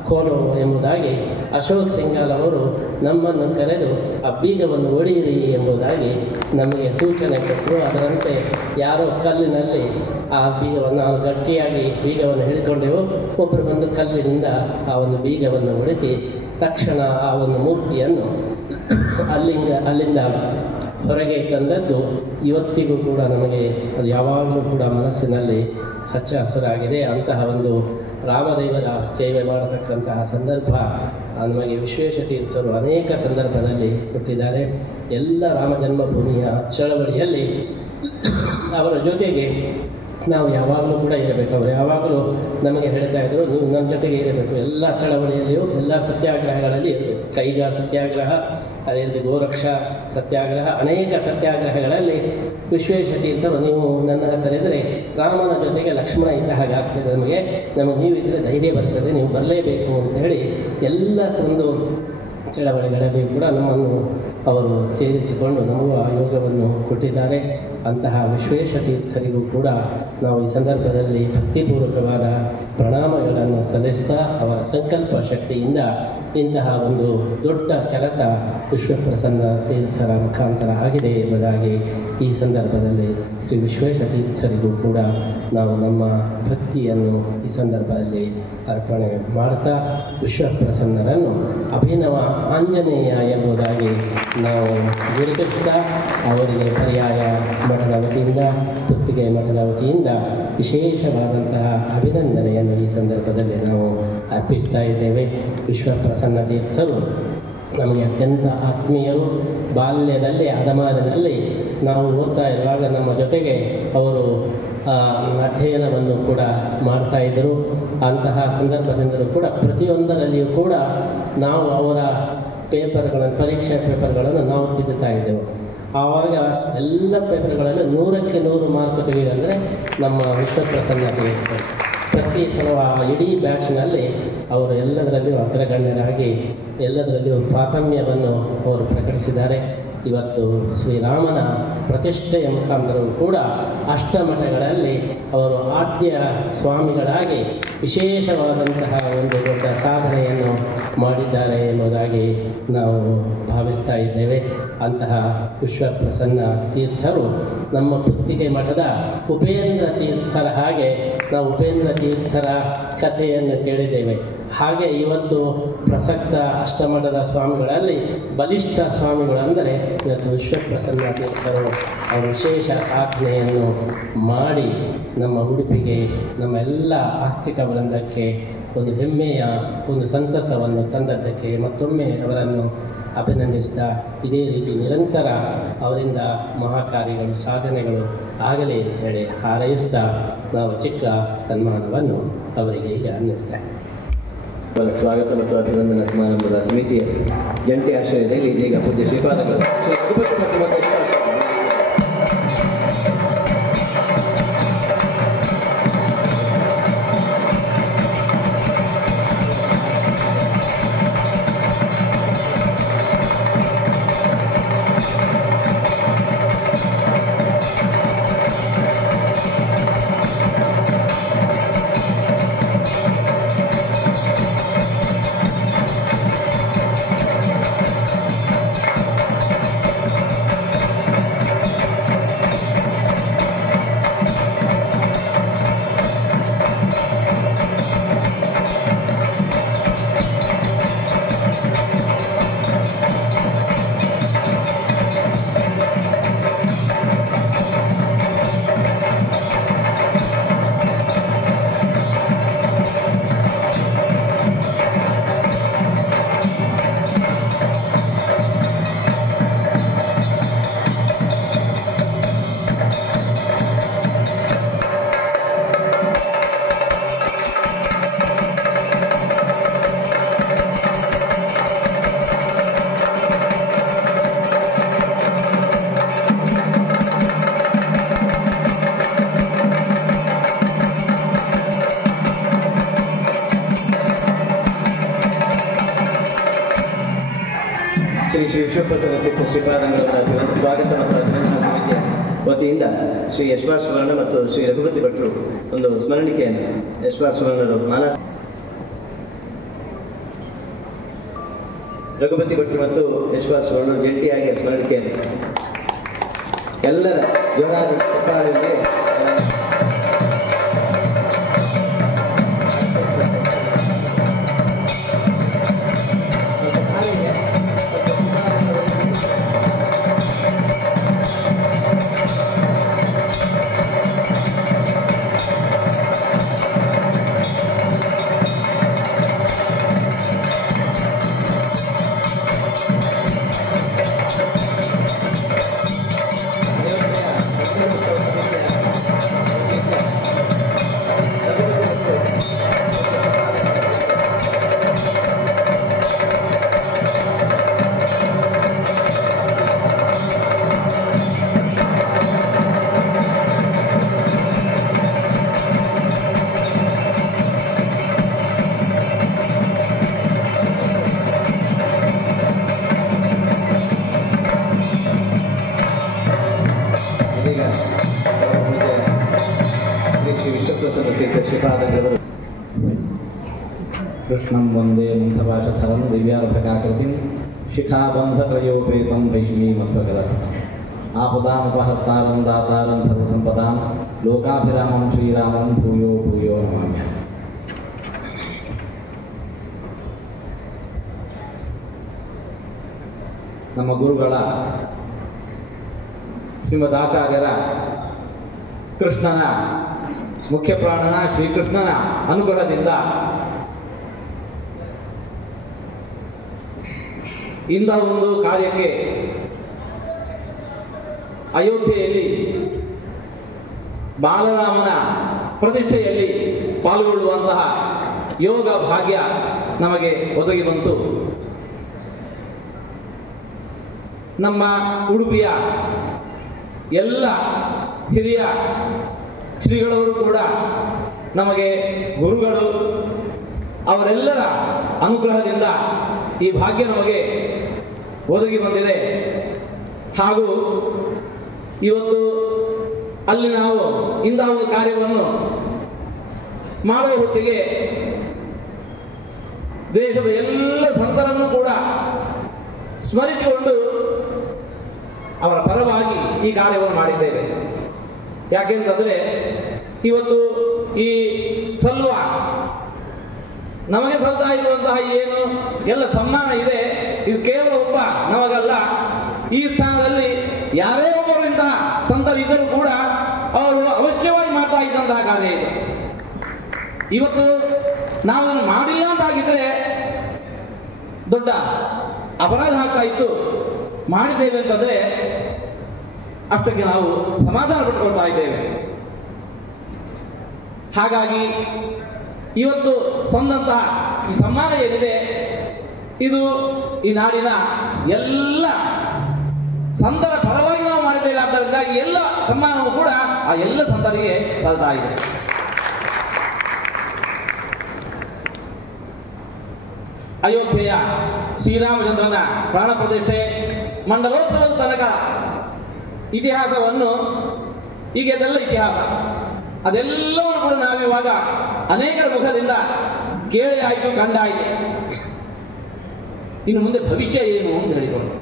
ಖೋಲು ಎಂಬುದಾಗಿ ಅಶೋಕ್ ಸಿಂಘಾಲ್ ಅವರು ನಮ್ಮನ್ನು ಕರೆದು ಆ ಬೀಗವನ್ನು ಒಡೆಯಿರಿ ಎಂಬುದಾಗಿ ನಮಗೆ ಸೂಚನೆ ಕೊಟ್ಟರು. ಅದರಂತೆ ಯಾರೋ ಕಲ್ಲಿನಲ್ಲಿ ಆ ಬೀಗವನ್ನು ನಾವು ಗಟ್ಟಿಯಾಗಿ ಬೀಗವನ್ನು ಹಿಡಿದುಕೊಂಡೆವು. ಒಬ್ಬರು ಬಂದು ಕಲ್ಲಿನಿಂದ ಆ ಒಂದು ಬೀಗವನ್ನು ಒಡೆಸಿ ತಕ್ಷಣ ಆ ಒಂದು ಮೂರ್ತಿಯನ್ನು ಅಲ್ಲಿಂದ ಹೊರಗೆ ತಂದದ್ದು ಇವತ್ತಿಗೂ ಕೂಡ ನಮಗೆ ಅದು ಯಾವಾಗಲೂ ಕೂಡ ಮನಸ್ಸಿನಲ್ಲಿ ಹಚ್ಚ ಹಸಿರಾಗಿದೆ. ಅಂತಹ ಒಂದು ರಾಮದೇವರ ಸೇವೆ ಮಾಡತಕ್ಕಂತಹ ಸಂದರ್ಭ ನಮಗೆ ವಿಶ್ವೇಶ ತೀರ್ಥರು ಅನೇಕ ಸಂದರ್ಭದಲ್ಲಿ ಕೊಟ್ಟಿದ್ದಾರೆ. ಎಲ್ಲ ರಾಮ ಜನ್ಮಭೂಮಿಯ ಚಳವಳಿಯಲ್ಲಿ ಅವರ ಜೊತೆಗೆ ನಾವು ಯಾವಾಗಲೂ ಕೂಡ ಇರಬೇಕು. ಅವರು ಯಾವಾಗಲೂ ನಮಗೆ ಹೇಳ್ತಾ ಇದ್ದರು, ನೀವು ನಮ್ಮ ಜೊತೆಗೆ ಇರಬೇಕು, ಎಲ್ಲ ಚಳವಳಿಯಲ್ಲಿಯೂ ಎಲ್ಲ ಸತ್ಯಾಗ್ರಹಗಳಲ್ಲಿ ಇರಬೇಕು. ಕೈಗಾ ಸತ್ಯಾಗ್ರಹ, ಅದೇ ರೀತಿ ಗೋರಕ್ಷಾ ಸತ್ಯಾಗ್ರಹ, ಅನೇಕ ಸತ್ಯಾಗ್ರಹಗಳಲ್ಲಿ ವಿಶ್ವೇಶ ತೀರ್ಥರು ನೀವು ನನ್ನ ಹತ್ತಿರ ಇದ್ದರೆ ರಾಮನ ಜೊತೆಗೆ ಲಕ್ಷ್ಮಣ ಇದ್ದ ಹಾಗೆ ಆಗ್ತದೆ, ನಮಗೆ ನೀವಿದ್ದರೆ ಧೈರ್ಯ ಬರ್ತದೆ, ನೀವು ಬರಲೇಬೇಕು ಅಂತ ಹೇಳಿ ಎಲ್ಲ ಒಂದು ಚಳವಳಿಗಳಲ್ಲಿ ಕೂಡ ನಮ್ಮನ್ನು ಅವರು ಸೇರಿಸಿಕೊಂಡು ನಮಗೂ ಆ ಯೋಗವನ್ನು ಕೊಟ್ಟಿದ್ದಾರೆ. ಅಂತಹ ವಿಶ್ವೇಶ ತೀರ್ಥರಿಗೂ ಕೂಡ ನಾವು ಈ ಸಂದರ್ಭದಲ್ಲಿ ಭಕ್ತಿಪೂರ್ವಕವಾದ ಪ್ರಣಾಮಗಳನ್ನು ಸಲ್ಲಿಸ್ತಾ ಅವರ ಸಂಕಲ್ಪ ಶಕ್ತಿಯಿಂದ ಇಂತಹ ಒಂದು ದೊಡ್ಡ ಕೆಲಸ ವಿಶ್ವಪ್ರಸನ್ನ ತೀರ್ಥರ ಮುಖಾಂತರ ಆಗಿದೆ ಎಂಬುದಾಗಿ ಈ ಸಂದರ್ಭದಲ್ಲಿ ಶ್ರೀ ವಿಶ್ವೇಶ ತೀರ್ಥರಿಗೂ ಕೂಡ ನಾವು ನಮ್ಮ ಭಕ್ತಿಯನ್ನು ಈ ಸಂದರ್ಭದಲ್ಲಿ ಅರ್ಪಣೆ ಮಾಡ್ತಾ ವಿಶ್ವಪ್ರಸನ್ನರನ್ನು ಅಭಿನವ ಆಂಜನೇಯ ಎಂಬುದಾಗಿ ನಾವು ಗುರುತಿಸ್ತಾ ಅವರಿಗೆ ಪರ್ಯಾಯ ಮಠದ ವತಿಯಿಂದ ಪುತ್ತಿಗೆ ಮಠದ ವತಿಯಿಂದ ವಿಶೇಷವಾದಂತಹ ಅಭಿನಂದನೆಯನ್ನು ಈ ಸಂದರ್ಭದಲ್ಲಿ ನಾವು ಅರ್ಪಿಸ್ತಾ ಇದ್ದೇವೆ. ವಿಶ್ವಪ್ರಸನ್ನ ತೀರ್ಥರು ನಮಗೆ ಅತ್ಯಂತ ಆತ್ಮೀಯರು. ಬಾಲ್ಯದಲ್ಲಿ ಅದಮಾರಿನಲ್ಲಿ ನಾವು ಓದ್ತಾ ಇರುವಾಗ ನಮ್ಮ ಜೊತೆಗೆ ಅವರು ಅಧ್ಯಯನವನ್ನು ಕೂಡ ಮಾಡ್ತಾಯಿದ್ದರು. ಅಂತಹ ಸಂದರ್ಭದಿಂದಲೂ ಕೂಡ ಪ್ರತಿಯೊಂದರಲ್ಲಿಯೂ ಕೂಡ ನಾವು ಅವರ ಪೇಪರ್ಗಳನ್ನು ಪರೀಕ್ಷಾ ಪೇಪರ್ಗಳನ್ನು ನಾವು ತಿದ್ದುತ್ತಾ ಇದ್ದೆವು. ಆವಾಗ ಎಲ್ಲ ಪೇಪರ್ಗಳಲ್ಲಿ 100ಕ್ಕೆ 100 ಮಾರ್ಕ್ ತೆಗೆಯುವುದಂದರೆ ನಮ್ಮ ವಿಶ್ವಪ್ರಸನ್ನ ತೀರ್ಥರು. ಪ್ರತಿ ಸಲ ಇಡೀ ಬ್ಯಾಚ್ನಲ್ಲಿ ಅವರು ಎಲ್ಲದರಲ್ಲಿಯೂ ಅಗ್ರಗಣ್ಯರಾಗಿ ಎಲ್ಲದರಲ್ಲಿಯೂ ಪ್ರಾಥಮ್ಯವನ್ನು ಅವರು ಪ್ರಕಟಿಸಿದ್ದಾರೆ. ಇವತ್ತು ಶ್ರೀರಾಮನ ಪ್ರತಿಷ್ಠೆಯ ಮುಖಾಂತರವೂ ಕೂಡ ಅಷ್ಟಮಠಗಳಲ್ಲಿ ಅವರು ಆದ್ಯ ಸ್ವಾಮಿಗಳಾಗಿ ವಿಶೇಷವಾದಂತಹ ಒಂದು ದೊಡ್ಡ ಸಾಧನೆಯನ್ನು ಮಾಡಿದ್ದಾರೆ ಎಂಬುದಾಗಿ ನಾವು ಭಾವಿಸ್ತಾ ಇದ್ದೇವೆ. ಅಂತಹ ವಿಶ್ವಪ್ರಸನ್ನ ತೀರ್ಥರು ನಮ್ಮ ಪುತ್ತಿಗೆ ಮಠದ ಉಪೇಂದ್ರ ತೀರ್ಥರ ಹಾಗೆ ನಾವು ಉಪೇಂದ್ರ ತೀರ್ಥರ ಕಥೆಯನ್ನು ಕೇಳಿದ್ದೇವೆ. ಹಾಗೆ ಇವತ್ತು ಪ್ರಸಕ್ತ ಅಷ್ಟಮಠದ ಸ್ವಾಮಿಗಳಲ್ಲಿ ಬಲಿಷ್ಠ ಸ್ವಾಮಿಗಳೆಂದರೆ ಇವತ್ತು ವಿಶ್ವಪ್ರಸನ್ನ ತೀರ್ಥರು ಅವರ ವಿಶೇಷ ಸಾಧನೆಯನ್ನು ಮಾಡಿ ನಮ್ಮ ಉಡುಪಿಗೆ ನಮ್ಮ ಎಲ್ಲ ಆಸ್ತಿಕ ವೃಂದಕ್ಕೆ ಒಂದು ಹೆಮ್ಮೆಯ ಒಂದು ಸಂತಸವನ್ನು ತಂದದ್ದಕ್ಕೆ ಮತ್ತೊಮ್ಮೆ ಅವರನ್ನು ಅಭಿನಂದಿಸ್ತಾ ಇದೇ ರೀತಿ ನಿರಂತರ ಅವರಿಂದ ಮಹಾಕಾರ್ಯಗಳು ಸಾಧನೆಗಳು ಆಗಲಿ ಅಂತ ಹೇಳಿ ಹಾರೈಸ್ತಾ ನಾವು ಚಿಕ್ಕ ಸನ್ಮಾನವನ್ನು ಅವರಿಗೆ ಈಗ ಅನ್ನಿಸ್ತೇವೆ. ಸ್ವಾಗತ ಮತ್ತು ಅಭಿನಂದನಾ ಸಮಾರಂಭದ ಸಮಿತಿಯ ಜಂಟಿ ಆಶ್ರಯದಲ್ಲಿ ಇದೀಗ ಪೂಜ್ಯ ಶ್ರೀಪಾದಗಳು ಶ್ರೀ ವಿಶ್ವಪ್ರಸನ್ನ ತೀರ್ಥ ಶ್ರೀಪಾದಂಗಳವರ ಸ್ವಾಗತ ಮತ್ತು ಅಭಿನಂದನಾ ಸಮಿತಿಯ ವತಿಯಿಂದ ಶ್ರೀ ಯಶ್ವಾರ್ ಸುವರ್ಣ ಮತ್ತು ಶ್ರೀ ರಘುಪತಿ ಭಟ್ರು ಒಂದು ಸ್ಮರಣಿಕೆಯನ್ನು ಯಶ್ವಾರ್ ಸುವರ್ಣರು ರಘುಪತಿ ಭಟ್ರು ಮತ್ತು ಯಶ್ವಾರ್ ಸುವರ್ಣ ಜಂಟಿಯಾಗಿ ಸ್ಮರಣಿಕೆಯನ್ನು ಎಲ್ಲರ ಜೋರಾದ ಚಪ್ಪಾಳೆಯೊಂದಿಗೆ ಶ್ರೀ ವಿಶ್ವಪ್ರಸನ್ನ ತೀರ್ಥ ಶ್ರೀಪಾದಂಗಳವರು ಕೃಷ್ಣಂ ವಂದೇ ಮಂಥಭಾಷಧರಂ ದಿವ್ಯಾರ್ಭಕಾಕೃತಿಂ ಶಿಖಾಬಂಧತ್ರಯೋಪೇತಂ ವೈಷ್ಣೀಮಧ್ವಗದರ್ಥಂ ಆಪದಾಮಪಹರ್ತಾರಂ ದಾತಾರಂ ಸರ್ವಸಂಪದಾಂ ಲೋಕಾಭಿರಾಮಂ ಶ್ರೀರಾಮಂ ಭೂಯೋ ಭೂಯೋ ನಮಾಮ್ಯ. ನಮ್ಮ ಗುರುಗಳ ಶ್ರೀಮದ್ ಆಚಾರ್ಯರ ಕೃಷ್ಣನ ಮುಖ್ಯ ಪ್ರಾಣನ ಶ್ರೀಕೃಷ್ಣನ ಅನುಗ್ರಹದಿಂದ ಇಂತಹ ಒಂದು ಕಾರ್ಯಕ್ಕೆ ಅಯೋಧ್ಯೆಯಲ್ಲಿ ಬಾಲರಾಮನ ಪ್ರತಿಷ್ಠೆಯಲ್ಲಿ ಪಾಲ್ಗೊಳ್ಳುವಂತಹ ಯೋಗ ಭಾಗ್ಯ ನಮಗೆ ಒದಗಿ ಬಂತು. ನಮ್ಮ ಉಡುಪಿಯ ಎಲ್ಲ ಹಿರಿಯ ಶ್ರೀಗಳವರು ಕೂಡ ನಮಗೆ ಗುರುಗಳು, ಅವರೆಲ್ಲರ ಅನುಗ್ರಹದಿಂದ ಈ ಭಾಗ್ಯ ನಮಗೆ ಒದಗಿ ಬಂದಿದೆ. ಹಾಗೂ ಇವತ್ತು ಅಲ್ಲಿ ನಾವು ಇಂತಹ ಒಂದು ಕಾರ್ಯವನ್ನು ಮಾಡುವ ಹೊತ್ತಿಗೆ ದೇಶದ ಎಲ್ಲ ಸಂತರನ್ನು ಕೂಡ ಸ್ಮರಿಸಿಕೊಂಡು ಅವರ ಪರವಾಗಿ ಈ ಕಾರ್ಯವನ್ನು ಮಾಡಿದ್ದೇವೆ. ಯಾಕೆಂತಂದರೆ ಇವತ್ತು ಈ ಸಲ್ಲುವ ನಮಗೆ ಸಲ್ತಾ ಇರುವಂತಹ ಏನು ಎಲ್ಲ ಸನ್ಮಾನ ಇದೆ, ಇದು ಕೇವಲ ಒಬ್ಬ ನಮಗಲ್ಲ. ಈ ಸ್ಥಾನದಲ್ಲಿ ಯಾರೇ ಒಬ್ಬರು ಇಂತಹ ಸಂತರಿದ್ದರೂ ಕೂಡ ಅವರು ಅವಶ್ಯವಾಗಿ ಮಾಡ್ತಾ ಇದ್ದಂತಹ ಕಾರ್ಯ ಇದು. ಇವತ್ತು ನಾವು ಅದನ್ನು ಮಾಡಿಲ್ಲ ಅಂತಾಗಿದ್ರೆ ದೊಡ್ಡ ಅಪರಾಧ ಆಗ್ತಾ ಇತ್ತು. ಮಾಡಿದ್ದೇವೆ ಅಂತಂದ್ರೆ ಅಷ್ಟಕ್ಕೆ ನಾವು ಸಮಾಧಾನ ಪಟ್ಕೊಳ್ತಾ ಇದ್ದೇವೆ. ಹಾಗಾಗಿ ಇವತ್ತು ಸಂದಂತಹ ಈ ಸನ್ಮಾನ ಏನಿದೆ, ಇದು ಈ ನಾಡಿನ ಎಲ್ಲ ಸಂತರ ಪರವಾಗಿ ನಾವು ಮಾಡಿದ್ದೇವೆ. ಆದ್ದರಿಂದ ಎಲ್ಲ ಸನ್ಮಾನವೂ ಕೂಡ ಆ ಎಲ್ಲ ಸಂತರಿಗೆ ಸಲ್ತಾ ಇದೆ. ಅಯೋಧ್ಯೆಯ ಶ್ರೀರಾಮಚಂದ್ರನ ಪ್ರಾಣ ಪ್ರತಿಷ್ಠೆ ಮಂಡಲೋತ್ಸವದ ತನಕ ಇತಿಹಾಸವನ್ನು, ಈಗ ಅದೆಲ್ಲ ಇತಿಹಾಸ, ಅದೆಲ್ಲವನ್ನು ಕೂಡ ನಾವಿವಾಗ ಅನೇಕರ ಮುಖದಿಂದ ಕೇಳಿ ಆಯಿತು, ಕಂಡಾಯಿತು. ಇನ್ನು ಮುಂದೆ ಭವಿಷ್ಯ ಏನು ಅಂತ ಹೇಳಿಕೊಂಡು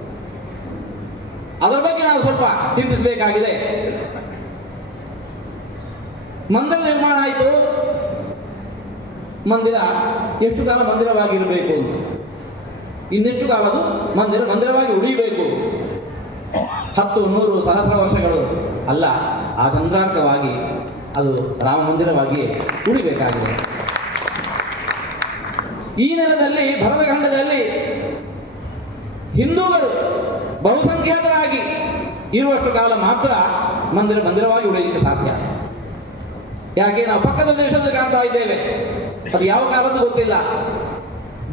ಅದರ ಬಗ್ಗೆ ನಾವು ಸ್ವಲ್ಪ ಚಿಂತಿಸಬೇಕಾಗಿದೆ. ಮಂದಿರ ನಿರ್ಮಾಣ ಆಯಿತು. ಮಂದಿರ ಎಷ್ಟು ಕಾಲ ಮಂದಿರವಾಗಿರಬೇಕು ಅಂತ, ಇನ್ನೆಷ್ಟು ಕಾಲ ಅದು ಮಂದಿರವಾಗಿ ಉಳಿಯಬೇಕು. 10, 100, ಸಹಸ್ರ ವರ್ಷಗಳು ಅಲ್ಲ, ಆ ಚಂದ್ರಾರ್ಕವಾಗಿ ಅದು ರಾಮ ಮಂದಿರವಾಗಿ ಉಳಿಬೇಕಾಗಿದೆ. ಈ ನೆಲದಲ್ಲಿ ಭರತಖಂಡದಲ್ಲಿ ಹಿಂದೂಗಳು ಬಹುಸಂಖ್ಯಾತರಾಗಿ ಇರುವಷ್ಟು ಕಾಲ ಮಾತ್ರ ಮಂದಿರವಾಗಿ ಉಳಿಯಲಿಕ್ಕೆ ಸಾಧ್ಯ. ಯಾಕೆ ನಾವು ಪಕ್ಕದ ದೇಶದಲ್ಲಿ ಕಾಣ್ತಾ ಇದ್ದೇವೆ, ಅದು ಯಾವ ಕಾಲದ್ದು ಗೊತ್ತಿಲ್ಲ.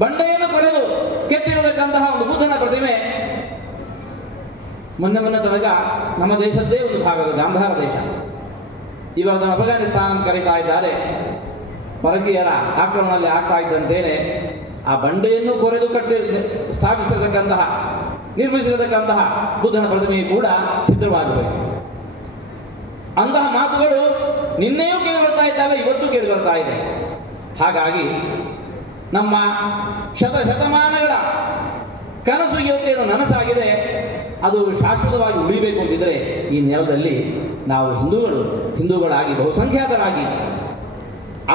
ಬಂಡೆಯನ್ನು ಕೊರೆದು ಕೆತ್ತಿರತಕ್ಕಂತಹ ಒಂದು ಬುದ್ಧನ ಪ್ರತಿಮೆ ಮೊನ್ನೆ ತನಕ ನಮ್ಮ ದೇಶದ್ದೇ ಒಂದು ಭಾಗ, ಗಾಂಧಾರ ದೇಶ. ಇವಾಗ ಅದನ್ನು ಅಫ್ಘಾನಿಸ್ತಾನ ಅಂತ ಕರೀತಾ ಇದ್ದಾರೆ. ಪರಕೀಯರ ಆಕ್ರಮಣದಲ್ಲಿ ಆಗ್ತಾ ಇದ್ದಂತೇನೆ ಆ ಬಂಡೆಯನ್ನು ಕೊರೆದು ಸ್ಥಾಪಿಸಿರತಕ್ಕಂತಹ ನಿರ್ಮಿಸಿರತಕ್ಕಂತಹ ಬುದ್ಧನ ಪ್ರತಿಮೆ ಕೂಡ ಛಿದ್ರವಾಗಬೇಕು. ಅಂತಹ ಮಾತುಗಳು ನಿನ್ನೆಯೂ ಕೇಳಿಬರ್ತಾ ಇದ್ದಾವೆ, ಇವತ್ತು ಕೇಳಿಬರ್ತಾ ಇದೆ. ಹಾಗಾಗಿ ನಮ್ಮ ಶತಮಾನಗಳ ಕನಸು ಇವತ್ತೇನು ನನಸಾಗಿದೆ, ಅದು ಶಾಶ್ವತವಾಗಿ ಉಳಿಬೇಕು ಅಂತಿದ್ರೆ ಈ ನೆಲದಲ್ಲಿ ನಾವು ಹಿಂದೂಗಳಾಗಿ ಬಹುಸಂಖ್ಯಾತರಾಗಿ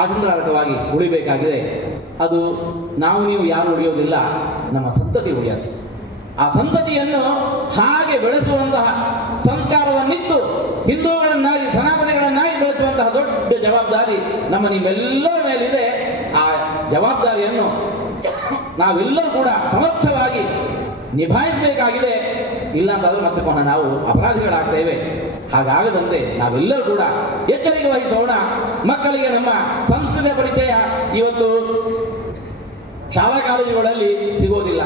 ಆಚಂದ್ರಾರ್ಕವಾಗಿ ಉಳಿಬೇಕಾಗಿದೆ. ಅದು ನಾವು ನೀವು ಯಾರು ಉಳಿಯೋದಿಲ್ಲ, ನಮ್ಮ ಸಂತತಿ ಉಳಿಯೋದು. ಆ ಸಂತತಿಯನ್ನು ಹಾಗೆ ಬೆಳೆಸುವಂತಹ ಸಂಸ್ಕಾರವನ್ನಿತ್ತು ಹಿಂದೂಗಳನ್ನಾಗಿ ಸನಾತನಿಗಳನ್ನಾಗಿ ಬೆಳೆಸುವಂತಹ ದೊಡ್ಡ ಜವಾಬ್ದಾರಿ ನಮ್ಮ ನಿಮ್ಮೆಲ್ಲರ ಮೇಲಿದೆ. ಆ ಜವಾಬ್ದಾರಿಯನ್ನು ನಾವೆಲ್ಲರೂ ಕೂಡ ಸಮರ್ಥವಾಗಿ ನಿಭಾಯಿಸಬೇಕಾಗಿದೆ. ಇಲ್ಲ ಅಂತಂದ್ರೆ ಮತ್ತೆ ಪುನಃ ನಾವು ಅಪರಾಧಿಗಳಾಗ್ತೇವೆ. ಹಾಗಾಗದಂತೆ ನಾವೆಲ್ಲರೂ ಕೂಡ ಎಚ್ಚರಿಕೆ ವಹಿಸೋಣ. ಮಕ್ಕಳಿಗೆ ನಮ್ಮ ಸಂಸ್ಕೃತಿಯ ಪರಿಚಯ ಇವತ್ತು ಶಾಲಾ ಕಾಲೇಜುಗಳಲ್ಲಿ ಸಿಗೋದಿಲ್ಲ.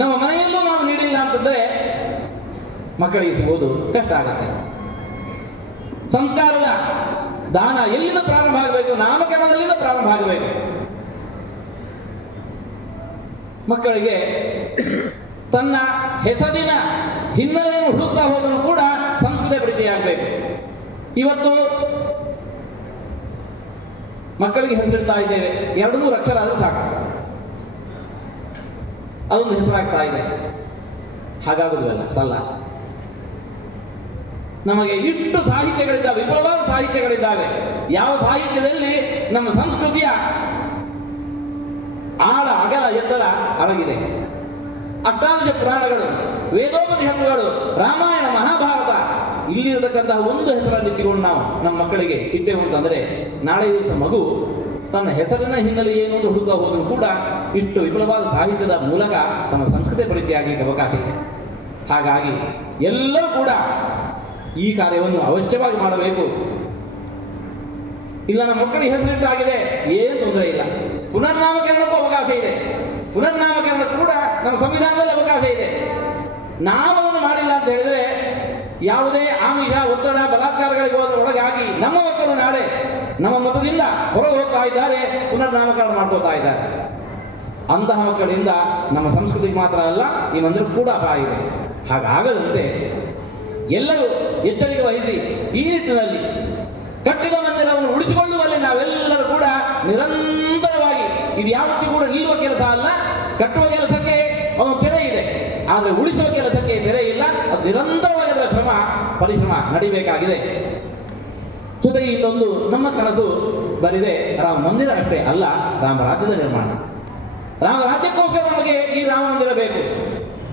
ನಮ್ಮ ಮನೆಯಲ್ಲೂ ನಾವು ನೀಡಿಲ್ಲ ಅಂತಂದ್ರೆ ಮಕ್ಕಳಿಗೆ ಸಿಗೋದು ಕಷ್ಟ ಆಗತ್ತೆ. ಸಂಸ್ಕಾರದ ದಾನ ಎಲ್ಲಿಂದ ಪ್ರಾರಂಭ ಆಗಬೇಕು? ನಾಮಕರಣದಲ್ಲಿಂದ ಪ್ರಾರಂಭ ಆಗಬೇಕು. ಮಕ್ಕಳಿಗೆ ತನ್ನ ಹೆಸರಿನ ಹಿನ್ನೆಲೆಯನ್ನು ಹುಡುಕ್ತಾ ಹೋದರೂ ಕೂಡ ಸಂಸ್ಕೃತಿ ಪರಿಚಯ ಆಗಬೇಕು. ಇವತ್ತು ಮಕ್ಕಳಿಗೆ ಹೆಸರಿಡ್ತಾ ಇದ್ದೇವೆ, 2-3 ಅಕ್ಷರ ಆದರೂ ಸಾಕು, ಅದೊಂದು ಹೆಸರಾಗ್ತಾ ಇದೆ. ಹಾಗಾಗುವುದಿಲ್ಲ, ಸಲ್ಲ. ನಮಗೆ ಇಷ್ಟು ಸಾಹಿತ್ಯಗಳಿದ್ದಾವೆ, ವಿಪುಲವಾದ ಸಾಹಿತ್ಯಗಳಿದ್ದಾವೆ. ಯಾವ ಸಾಹಿತ್ಯದಲ್ಲಿ ನಮ್ಮ ಸಂಸ್ಕೃತಿಯ ಆಳ ಅಗಲ ಎತ್ತರ ಅಡಗಿದೆ. ಅಷ್ಟಾದಶ ಪುರಾಣಗಳು, ವೇದೋಪನಿಷತ್ತುಗಳು, ರಾಮಾಯಣ, ಮಹಾಭಾರತ, ಇಲ್ಲಿರತಕ್ಕಂತಹ ಒಂದು ಹೆಸರಲ್ಲಿ ಇಟ್ಟುಕೊಂಡು ನಾವು ನಮ್ಮ ಮಕ್ಕಳಿಗೆ ಇಟ್ಟೆವು ಅಂತಂದರೆ ನಾಳೆ ದಿವಸ ಮಗು ತನ್ನ ಹೆಸರಿನ ಹಿನ್ನೆಲೆ ಏನು ಅಂತ ಹುಡುಕ್ತಾ ಹೋದರೂ ಕೂಡ ಇಷ್ಟು ವಿಪುಲವಾದ ಸಾಹಿತ್ಯದ ಮೂಲಕ ನಮ್ಮ ಸಂಸ್ಕೃತಿ ಪರಿಚಯ ಅವಕಾಶ ಇದೆ. ಹಾಗಾಗಿ ಎಲ್ಲರೂ ಕೂಡ ಈ ಕಾರ್ಯವನ್ನು ಅವಶ್ಯವಾಗಿ ಮಾಡಬೇಕು. ಇಲ್ಲ ನಮ್ಮ ಮಕ್ಕಳಿಗೆ ಹೆಸರಿಟ್ಟಾಗಿದೆ, ಏನು ತೊಂದರೆ ಇಲ್ಲ. ಪುನರ್ನಾಮಕರಣಕ್ಕೂ ಅವಕಾಶ ಇದೆ. ಪುನರ್ನಾಮಕರಣ ಕೂಡ ನಮ್ಮ ಸಂವಿಧಾನದಲ್ಲಿ ಅವಕಾಶ ಇದೆ. ನಾವು ಅದನ್ನು ಮಾಡಿಲ್ಲ ಅಂತ ಹೇಳಿದರೆ ಯಾವುದೇ ಆಮಿಷ, ಒತ್ತಡ, ಬಲಾತ್ಕಾರಗಳಿಗೆ ಒಳಗಾಗಿ ನಮ್ಮ ಮಕ್ಕಳು ನಾಳೆ ನಮ್ಮ ಮತದಿಂದ ಹೊರಗೆ ಹೋಗ್ತಾ ಇದ್ದಾರೆ, ಪುನರ್ನಾಮಕರಣ ಮಾಡ್ಕೋತಾ ಇದ್ದಾರೆ. ಅಂತಹ ಮಕ್ಕಳಿಂದ ನಮ್ಮ ಸಂಸ್ಕೃತಿಗೆ ಮಾತ್ರ ಅಲ್ಲ, ಈ ಮಂದಿರಕ್ಕೂ ಕೂಡ ಅಪಾಯ ಇದೆ. ಹಾಗಾಗದಂತೆ ಎಲ್ಲರೂ ಎಚ್ಚರಿಕೆ ವಹಿಸಿ ಈ ನಿಟ್ಟಿನಲ್ಲಿ ಕಟ್ಟಿದ ಮಂದಿರವನ್ನು ಉಳಿಸಿಕೊಳ್ಳುವಲ್ಲಿ ನಾವೆಲ್ಲರೂ ಕೂಡ ನಿರಂತರವಾಗಿ, ಇದು ಯಾವತ್ತೂ ಕೂಡ ನಿಲ್ಲುವ ಕೆಲಸ ಅಲ್ಲ. ಕಟ್ಟುವ ಕೆಲಸಕ್ಕೆ ಒಂದು ತೆರೆ ಇದೆ, ಆದರೆ ಉಳಿಸುವ ಕೆಲಸಕ್ಕೆ ತೆರೆ ಇಲ್ಲ. ಅದು ನಿರಂತರವಾಗಿ ಅದರ ಪರಿಶ್ರಮ ನಡಿಬೇಕಾಗಿದೆ. ಜೊತೆಗೆ ಇನ್ನೊಂದು ನಮ್ಮ ಕನಸು ಬರಿದೆ ರಾಮ ಮಂದಿರ ಅಷ್ಟೇ ಅಲ್ಲ, ರಾಮರಾಜ್ಯದ ನಿರ್ಮಾಣ. ರಾಮರಾಜ್ಯಕ್ಕೋಸ್ಕರ ನಮಗೆ ಈ ರಾಮ ಮಂದಿರ ಬೇಕು.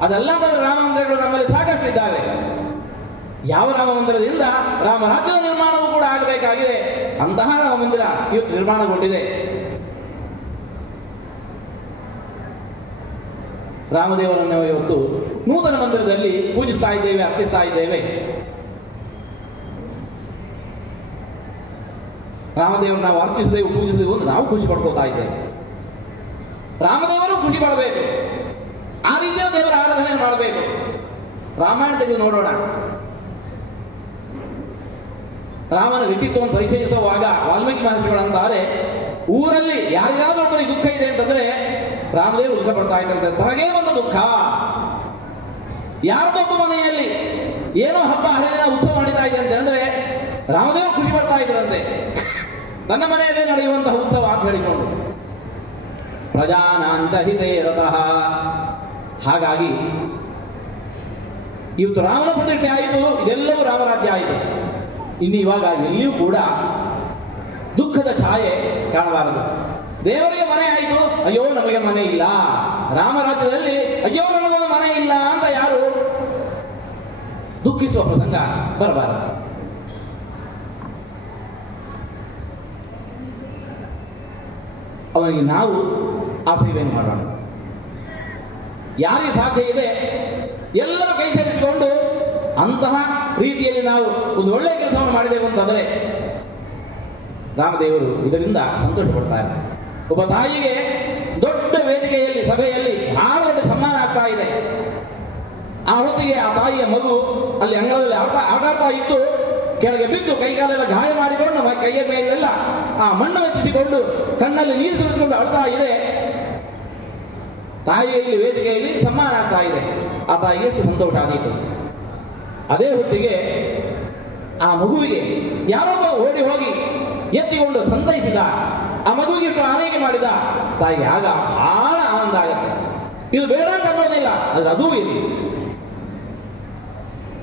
ಅದೆಲ್ಲ ರಾಮ ಮಂದಿರಗಳು ನಮ್ಮಲ್ಲಿ ಸಾಕಷ್ಟು ಇದ್ದಾವೆ. ಯಾವ ರಾಮ ಮಂದಿರದಿಂದ ರಾಮರಾಜ್ಯದ ನಿರ್ಮಾಣವೂ ಕೂಡ ಆಗಬೇಕಾಗಿದೆ. ಅಂತಹ ರಾಮ ಮಂದಿರ ಇವತ್ತು ನಿರ್ಮಾಣಗೊಂಡಿದೆ. ರಾಮದೇವರನ್ನು ಇವತ್ತು ನೂತನ ಮಂದಿರದಲ್ಲಿ ಪೂಜಿಸ್ತಾ ಇದ್ದೇವೆ, ಅರ್ಪಿಸ್ತಾ ಇದ್ದೇವೆ. ರಾಮದೇವರು ನಾವು ಅರ್ಚಿಸಿದೆವು, ಪೂಜಿಸಿದೆವು ಅಂತ ನಾವು ಖುಷಿ ಪಡ್ಕೋತಾ ಇದ್ದೇವೆ. ರಾಮದೇವರು ಖುಷಿ ಪಡಬೇಕು, ಆ ರೀತಿಯ ದೇವರ ಆರಾಧನೆ ಮಾಡಬೇಕು. ರಾಮಾಯಣ ತೆಗೆದು ನೋಡೋಣ. ರಾಮನ ವ್ಯಕ್ತಿತ್ವವನ್ನು ಪರಿಚಯಿಸುವಾಗ ವಾಲ್ಮೀಕಿ ಮಹರ್ಷಿಗಳಂತಾರೆ, ಊರಲ್ಲಿ ಯಾರಿಗಾದ್ರೂ ಒಬ್ಬರಿಗೆ ದುಃಖ ಇದೆ ಅಂತಂದ್ರೆ ರಾಮದೇವರು ದುಃಖ ಪಡ್ತಾ ಇದ್ದಂತೆ. ತನಗೇ ಒಂದು ದುಃಖ. ಯಾರದೊಬ್ಬ ಮನೆಯಲ್ಲಿ ಏನೋ ಹಬ್ಬ ಹರಿದಿನ ಉತ್ಸವ ನಡೀತಾ ಇದೆ ಅಂತ ಹೇಳಿದ್ರೆ ರಾಮದೇವರು ಖುಷಿ ಪಡ್ತಾ ಇದ್ರಂತೆ. ತನ್ನ ಮನೆಯಲ್ಲೇ ನಡೆಯುವಂತಹ ಉತ್ಸವ ಅಂತ ಹೇಳಿಕೊಂಡು ಪ್ರಜಾನಾಂತ ಹಿತೇ ರತಃ. ಹಾಗಾಗಿ ಇವತ್ತು ರಾಮನ ಪ್ರತಿಷ್ಠೆ ಆಯಿತು, ಇದೆಲ್ಲವೂ ರಾಮರಾಜ್ಯ ಆಯಿತು. ಇನ್ನು ಇವಾಗ ಎಲ್ಲಿಯೂ ಕೂಡ ದುಃಖದ ಛಾಯೆ ಕಾಣಬಾರದು. ದೇವರಿಗೆ ಮನೆ ಆಯಿತು, ಅಯ್ಯೋ ನಮಗೆ ಮನೆ ಇಲ್ಲ. ರಾಮರಾಜ್ಯದಲ್ಲಿ ಅಯ್ಯೋ ನನಗೊಂದು ಮನೆ ಇಲ್ಲ ಅಂತ ಯಾರು ದುಃಖಿಸುವ ಪ್ರಸಂಗ ಬರಬಾರದು. ಅವನಿಗೆ ನಾವು ಆ ಸೇವೆಯನ್ನು ಮಾಡೋಣ. ಯಾರಿಗೆ ಸಾಧ್ಯ ಇದೆ ಎಲ್ಲರೂ ಕೈ ಸೇರಿಸಿಕೊಂಡು ಅಂತಹ ರೀತಿಯಲ್ಲಿ ನಾವು ಒಂದು ಒಳ್ಳೆಯ ಕೆಲಸವನ್ನು ಮಾಡಿದೆವು ಅಂತಂದರೆ ರಾಮದೇವರು ಇದರಿಂದ ಸಂತೋಷ ಪಡ್ತಾರೆ. ಒಬ್ಬ ತಾಯಿಗೆ ದೊಡ್ಡ ವೇದಿಕೆಯಲ್ಲಿ, ಸಭೆಯಲ್ಲಿ ಬಹಳ ದೊಡ್ಡ ಸನ್ಮಾನ ಆಗ್ತಾ ಇದೆ. ಆ ಹೊತ್ತಿಗೆ ಆ ತಾಯಿಯ ಮಗು ಅಲ್ಲಿ ಅಂಗಳದಲ್ಲಿ ಆಟಾಡ್ತಾ ಇತ್ತು. ಕೆಳಗೆ ಬಿದ್ದು ಕೈಗಾಲೆಲ್ಲ ಗಾಯ ಮಾಡಿಕೊಂಡು ಕೈಯ ಮೇಲೆಲ್ಲ ಆ ಮಣ್ಣು ಮೆತ್ತಿಸಿಕೊಂಡು ಕಣ್ಣಲ್ಲಿ ನೀರು ಸುರಿಸಿಕೊಂಡು ಅಳ್ತಾ ಇದೆ. ತಾಯಿಯಲ್ಲಿ ವೇದಿಕೆಯಲ್ಲಿ ಸನ್ಮಾನ ಆಗ್ತಾ ಇದೆ. ಆ ತಾಯಿಗೆ ಎಷ್ಟು ಸಂತೋಷ ಆದೀತು. ಅದೇ ಹೊತ್ತಿಗೆ ಆ ಮಗುವಿಗೆ ಯಾರೊಬ್ಬ ಓಡಿ ಹೋಗಿ ಎತ್ತಿಕೊಂಡು ಸಂತೈಸಿದ. ಆ ಮಗುವಿಗೆ ಇಟ್ಟು ಆರೈಕೆ ಮಾಡಿದ ತಾಯಿಗೆ ಆಗ ಬಹಳ ಆನಂದ ಆಗತ್ತೆ. ಇದು ಬೇಡ ಅಂತ ಅನ್ನೋದಿಲ್ಲ, ಆದರೆ ಅದೂ ಇರಲಿ.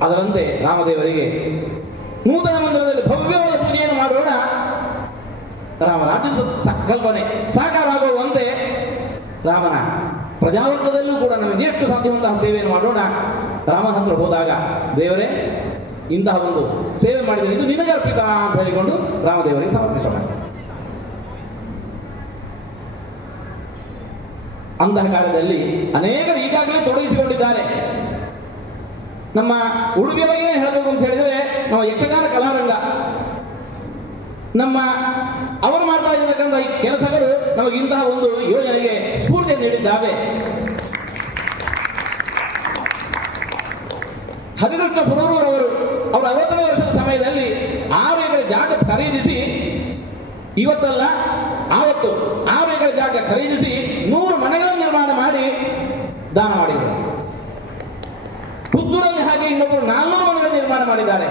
ಅದರಂತೆ ರಾಮದೇವರಿಗೆ ನೂತನ ಮಂದಿರದಲ್ಲಿ ಭವ್ಯವಾದ ಪೂಜೆಯನ್ನು ಮಾಡೋಣ. ರಾಮರಾಜ್ಯದ ಕಲ್ಪನೆ ಸಾಕಾರ ಆಗುವಂತೆ ರಾಮನ ಪ್ರಜಾವರ್ಗದಲ್ಲೂ ಕೂಡ ನಮಗೆ ಎಷ್ಟು ಸಾಧ್ಯವಂತಹ ಸೇವೆಯನ್ನು ಮಾಡೋಣ. ರಾಮನ ಹತ್ರ ಹೋದಾಗ ದೇವರೇ ಇಂತಹ ಒಂದು ಸೇವೆ ಮಾಡಿದರೆ ಇದು ನಿನಗೆ ಅರ್ಪಿತ ಅಂತ ಹೇಳಿಕೊಂಡು ರಾಮದೇವರಿಗೆ ಸಮರ್ಪಿಸೋಣ. ಅಂತಹ ಕಾರ್ಯದಲ್ಲಿ ಅನೇಕರು ಈಗಾಗಲೇ ತೊಡಗಿಸಿಕೊಂಡಿದ್ದಾರೆ. ನಮ್ಮ ಉಡುಪಿಯ ಬಗ್ಗೆ ಹೇಳಬೇಕು ಅಂತ ಹೇಳಿದರೆ ನಮ್ಮ ಯಕ್ಷಗಾನ ಕಲಾರಂಗ, ಅವರು ಮಾಡ್ತಾ ಇರತಕ್ಕಂಥ ಈ ಕೆಲಸಗಳು ನಮಗೆ ಇಂತಹ ಒಂದು ಯೋಜನೆಗೆ ಸ್ಫೂರ್ತಿ ನೀಡಿದ್ದಾವೆ. ಹರಿಕೃಷ್ಣ ಪುರೂರವರು ಅವರ 60ನೇ ವರ್ಷದ ಸಮಯದಲ್ಲಿ 6 ಎಕರೆ ಜಾಗ ಖರೀದಿಸಿ, ಇವತ್ತಲ್ಲ ಆವತ್ತು 6 ಎಕರೆ ಜಾಗ ಖರೀದಿಸಿ 100 ಮನೆಗಳನ್ನು ನಿರ್ಮಾಣ ಮಾಡಿ ದಾನ ಮಾಡಿದರು. ಪುತ್ತೂರಲ್ಲಿ ಹಾಗೆ ಇನ್ನೊಬ್ಬರು 400 ಮನೆಗಳನ್ನು ನಿರ್ಮಾಣ ಮಾಡಿದ್ದಾರೆ.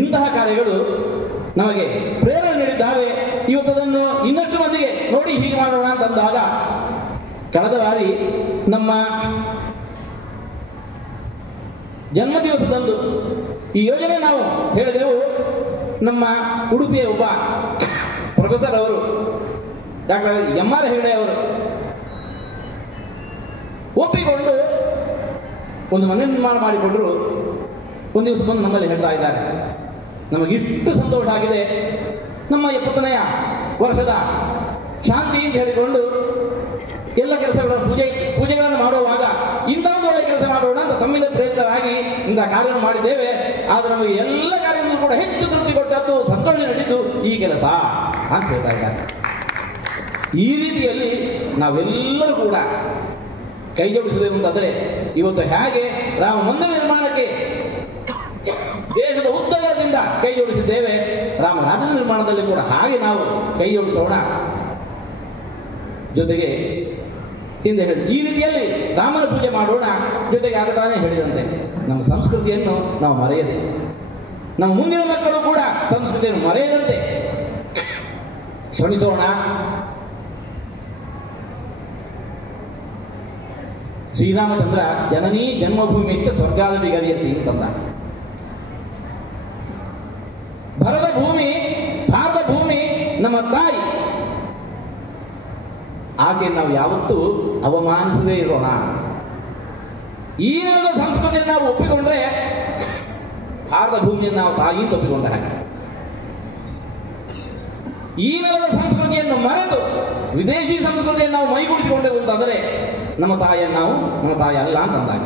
ಇಂತಹ ಕಾರ್ಯಗಳು ನಮಗೆ ಪ್ರೇರಣೆ ನೀಡಿದ್ದಾವೆ. ಇವತ್ತದನ್ನು ಇನ್ನಷ್ಟು ಮಂದಿಗೆ ನೋಡಿ ಹೀಗೆ ಮಾಡೋಣ ಅಂತಂದಾಗ ಕಳೆದ ಬಾರಿ ನಮ್ಮ ಜನ್ಮ ದಿವಸದಂದು ಈ ಯೋಜನೆ ನಾವು ಹೇಳಿದೆವು. ನಮ್ಮ ಉಡುಪಿಯ ಒಬ್ಬ ಪ್ರೊಫೆಸರ್ ಅವರು ಡಾಕ್ಟರ್ ಎಂ.ಆರ್. ಹೆಗಡೆ ಅವರು ಒಪ್ಪಿಕೊಂಡು ಒಂದು ಮನೆ ನಿರ್ಮಾಣ ಮಾಡಿಕೊಂಡರು. ಒಂದು ದಿವಸ ಬಂದು ನಮ್ಮಲ್ಲಿ ಹೇಳ್ತಾ ಇದ್ದಾರೆ, ನಮಗಿಷ್ಟು ಸಂತೋಷ ಆಗಿದೆ, ನಮ್ಮ 70ನೆಯ ವರ್ಷದ ಶಾಂತಿ ಅಂತ ಹೇಳಿಕೊಂಡು ಎಲ್ಲ ಕೆಲಸಗಳನ್ನು ಪೂಜೆಗಳನ್ನು ಮಾಡುವಾಗ ಇಂಥ ಒಂದು ಒಳ್ಳೆ ಕೆಲಸ ಮಾಡೋಣ ಅಂತ ತಮ್ಮಿಂದ ಪ್ರೇರಿತರಾಗಿ ಇಂಥ ಕಾರ್ಯವನ್ನು ಮಾಡಿದ್ದೇವೆ. ಆದರೆ ನಮಗೆ ಎಲ್ಲ ಕಾರ್ಯದಲ್ಲೂ ಕೂಡ ಹೆಚ್ಚು ತೃಪ್ತಿ ಕೊಟ್ಟದ್ದು, ಸಂತೋಷ ನೀಡಿದ್ದು ಈ ಕೆಲಸ ಅಂತ ಹೇಳ್ತಾ ಇದ್ದಾರೆ. ಈ ರೀತಿಯಲ್ಲಿ ನಾವೆಲ್ಲರೂ ಕೂಡ ಕೈ ಜೋಡಿಸುವುದೇನು ಅಂತಂದರೆ, ಇವತ್ತು ಹೇಗೆ ರಾಮ ಮಂದಿರ ನಿರ್ಮಾಣಕ್ಕೆ ದೇಶದ ಉದ್ದಗಲದಿಂದ ಕೈ ಜೋಡಿಸಿದ್ದೇವೆ, ರಾಮ ರಾಜ್ಯದ ನಿರ್ಮಾಣದಲ್ಲಿ ಕೂಡ ಹಾಗೆ ನಾವು ಕೈ ಜೋಡಿಸೋಣ. ಜೊತೆಗೆ ಹಿಂದೆ ಹೇಳಿ ಈ ರೀತಿಯಲ್ಲಿ ರಾಮನ ಪೂಜೆ ಮಾಡೋಣ. ಜೊತೆಗೆ ಆಗತಾನೆ ಹೇಳಿದಂತೆ ನಮ್ಮ ಸಂಸ್ಕೃತಿಯನ್ನು ನಾವು ಮರೆಯದೆ, ನಮ್ಮ ಮುಂದಿನ ಮಕ್ಕಳು ಕೂಡ ಸಂಸ್ಕೃತಿಯನ್ನು ಮರೆಯದಂತೆ ಶ್ರಮಿಸೋಣ. ಶ್ರೀರಾಮಚಂದ್ರ ಜನನೀ ಜನ್ಮಭೂಮಿಷ್ಟ ಸ್ವರ್ಗಾದಪಿ ಗರಿಯಸಿ ಅಂತಂದ. ಭರತ ಭೂಮಿ, ಭಾರತ ಭೂಮಿ ನಮ್ಮ ತಾಯಿ. ಆಕೆ ನಾವು ಯಾವತ್ತೂ ಅವಮಾನಿಸದೇ ಇರೋಣ. ಈ ನೆಲದ ಸಂಸ್ಕೃತಿಯನ್ನು ನಾವು ಒಪ್ಪಿಕೊಂಡ್ರೆ ಭಾರತ ಭೂಮಿಯನ್ನು ನಾವು ತಾಯಿ ಅಂತ ಒಪ್ಪಿಕೊಂಡ ಹಾಗೆ. ಈ ನೆಲದ ಸಂಸ್ಕೃತಿಯನ್ನು ಮರೆತು ವಿದೇಶಿ ಸಂಸ್ಕೃತಿಯನ್ನು ನಾವು ಮೈಗೂಡಿಸಿಕೊಂಡೆವು ಅಂತಂದರೆ ನಮ್ಮ ತಾಯಿಯನ್ನು ನಾವು ನಮ್ಮ ತಾಯಿ ಅಲ್ಲ ಅಂತಂದಾಗ,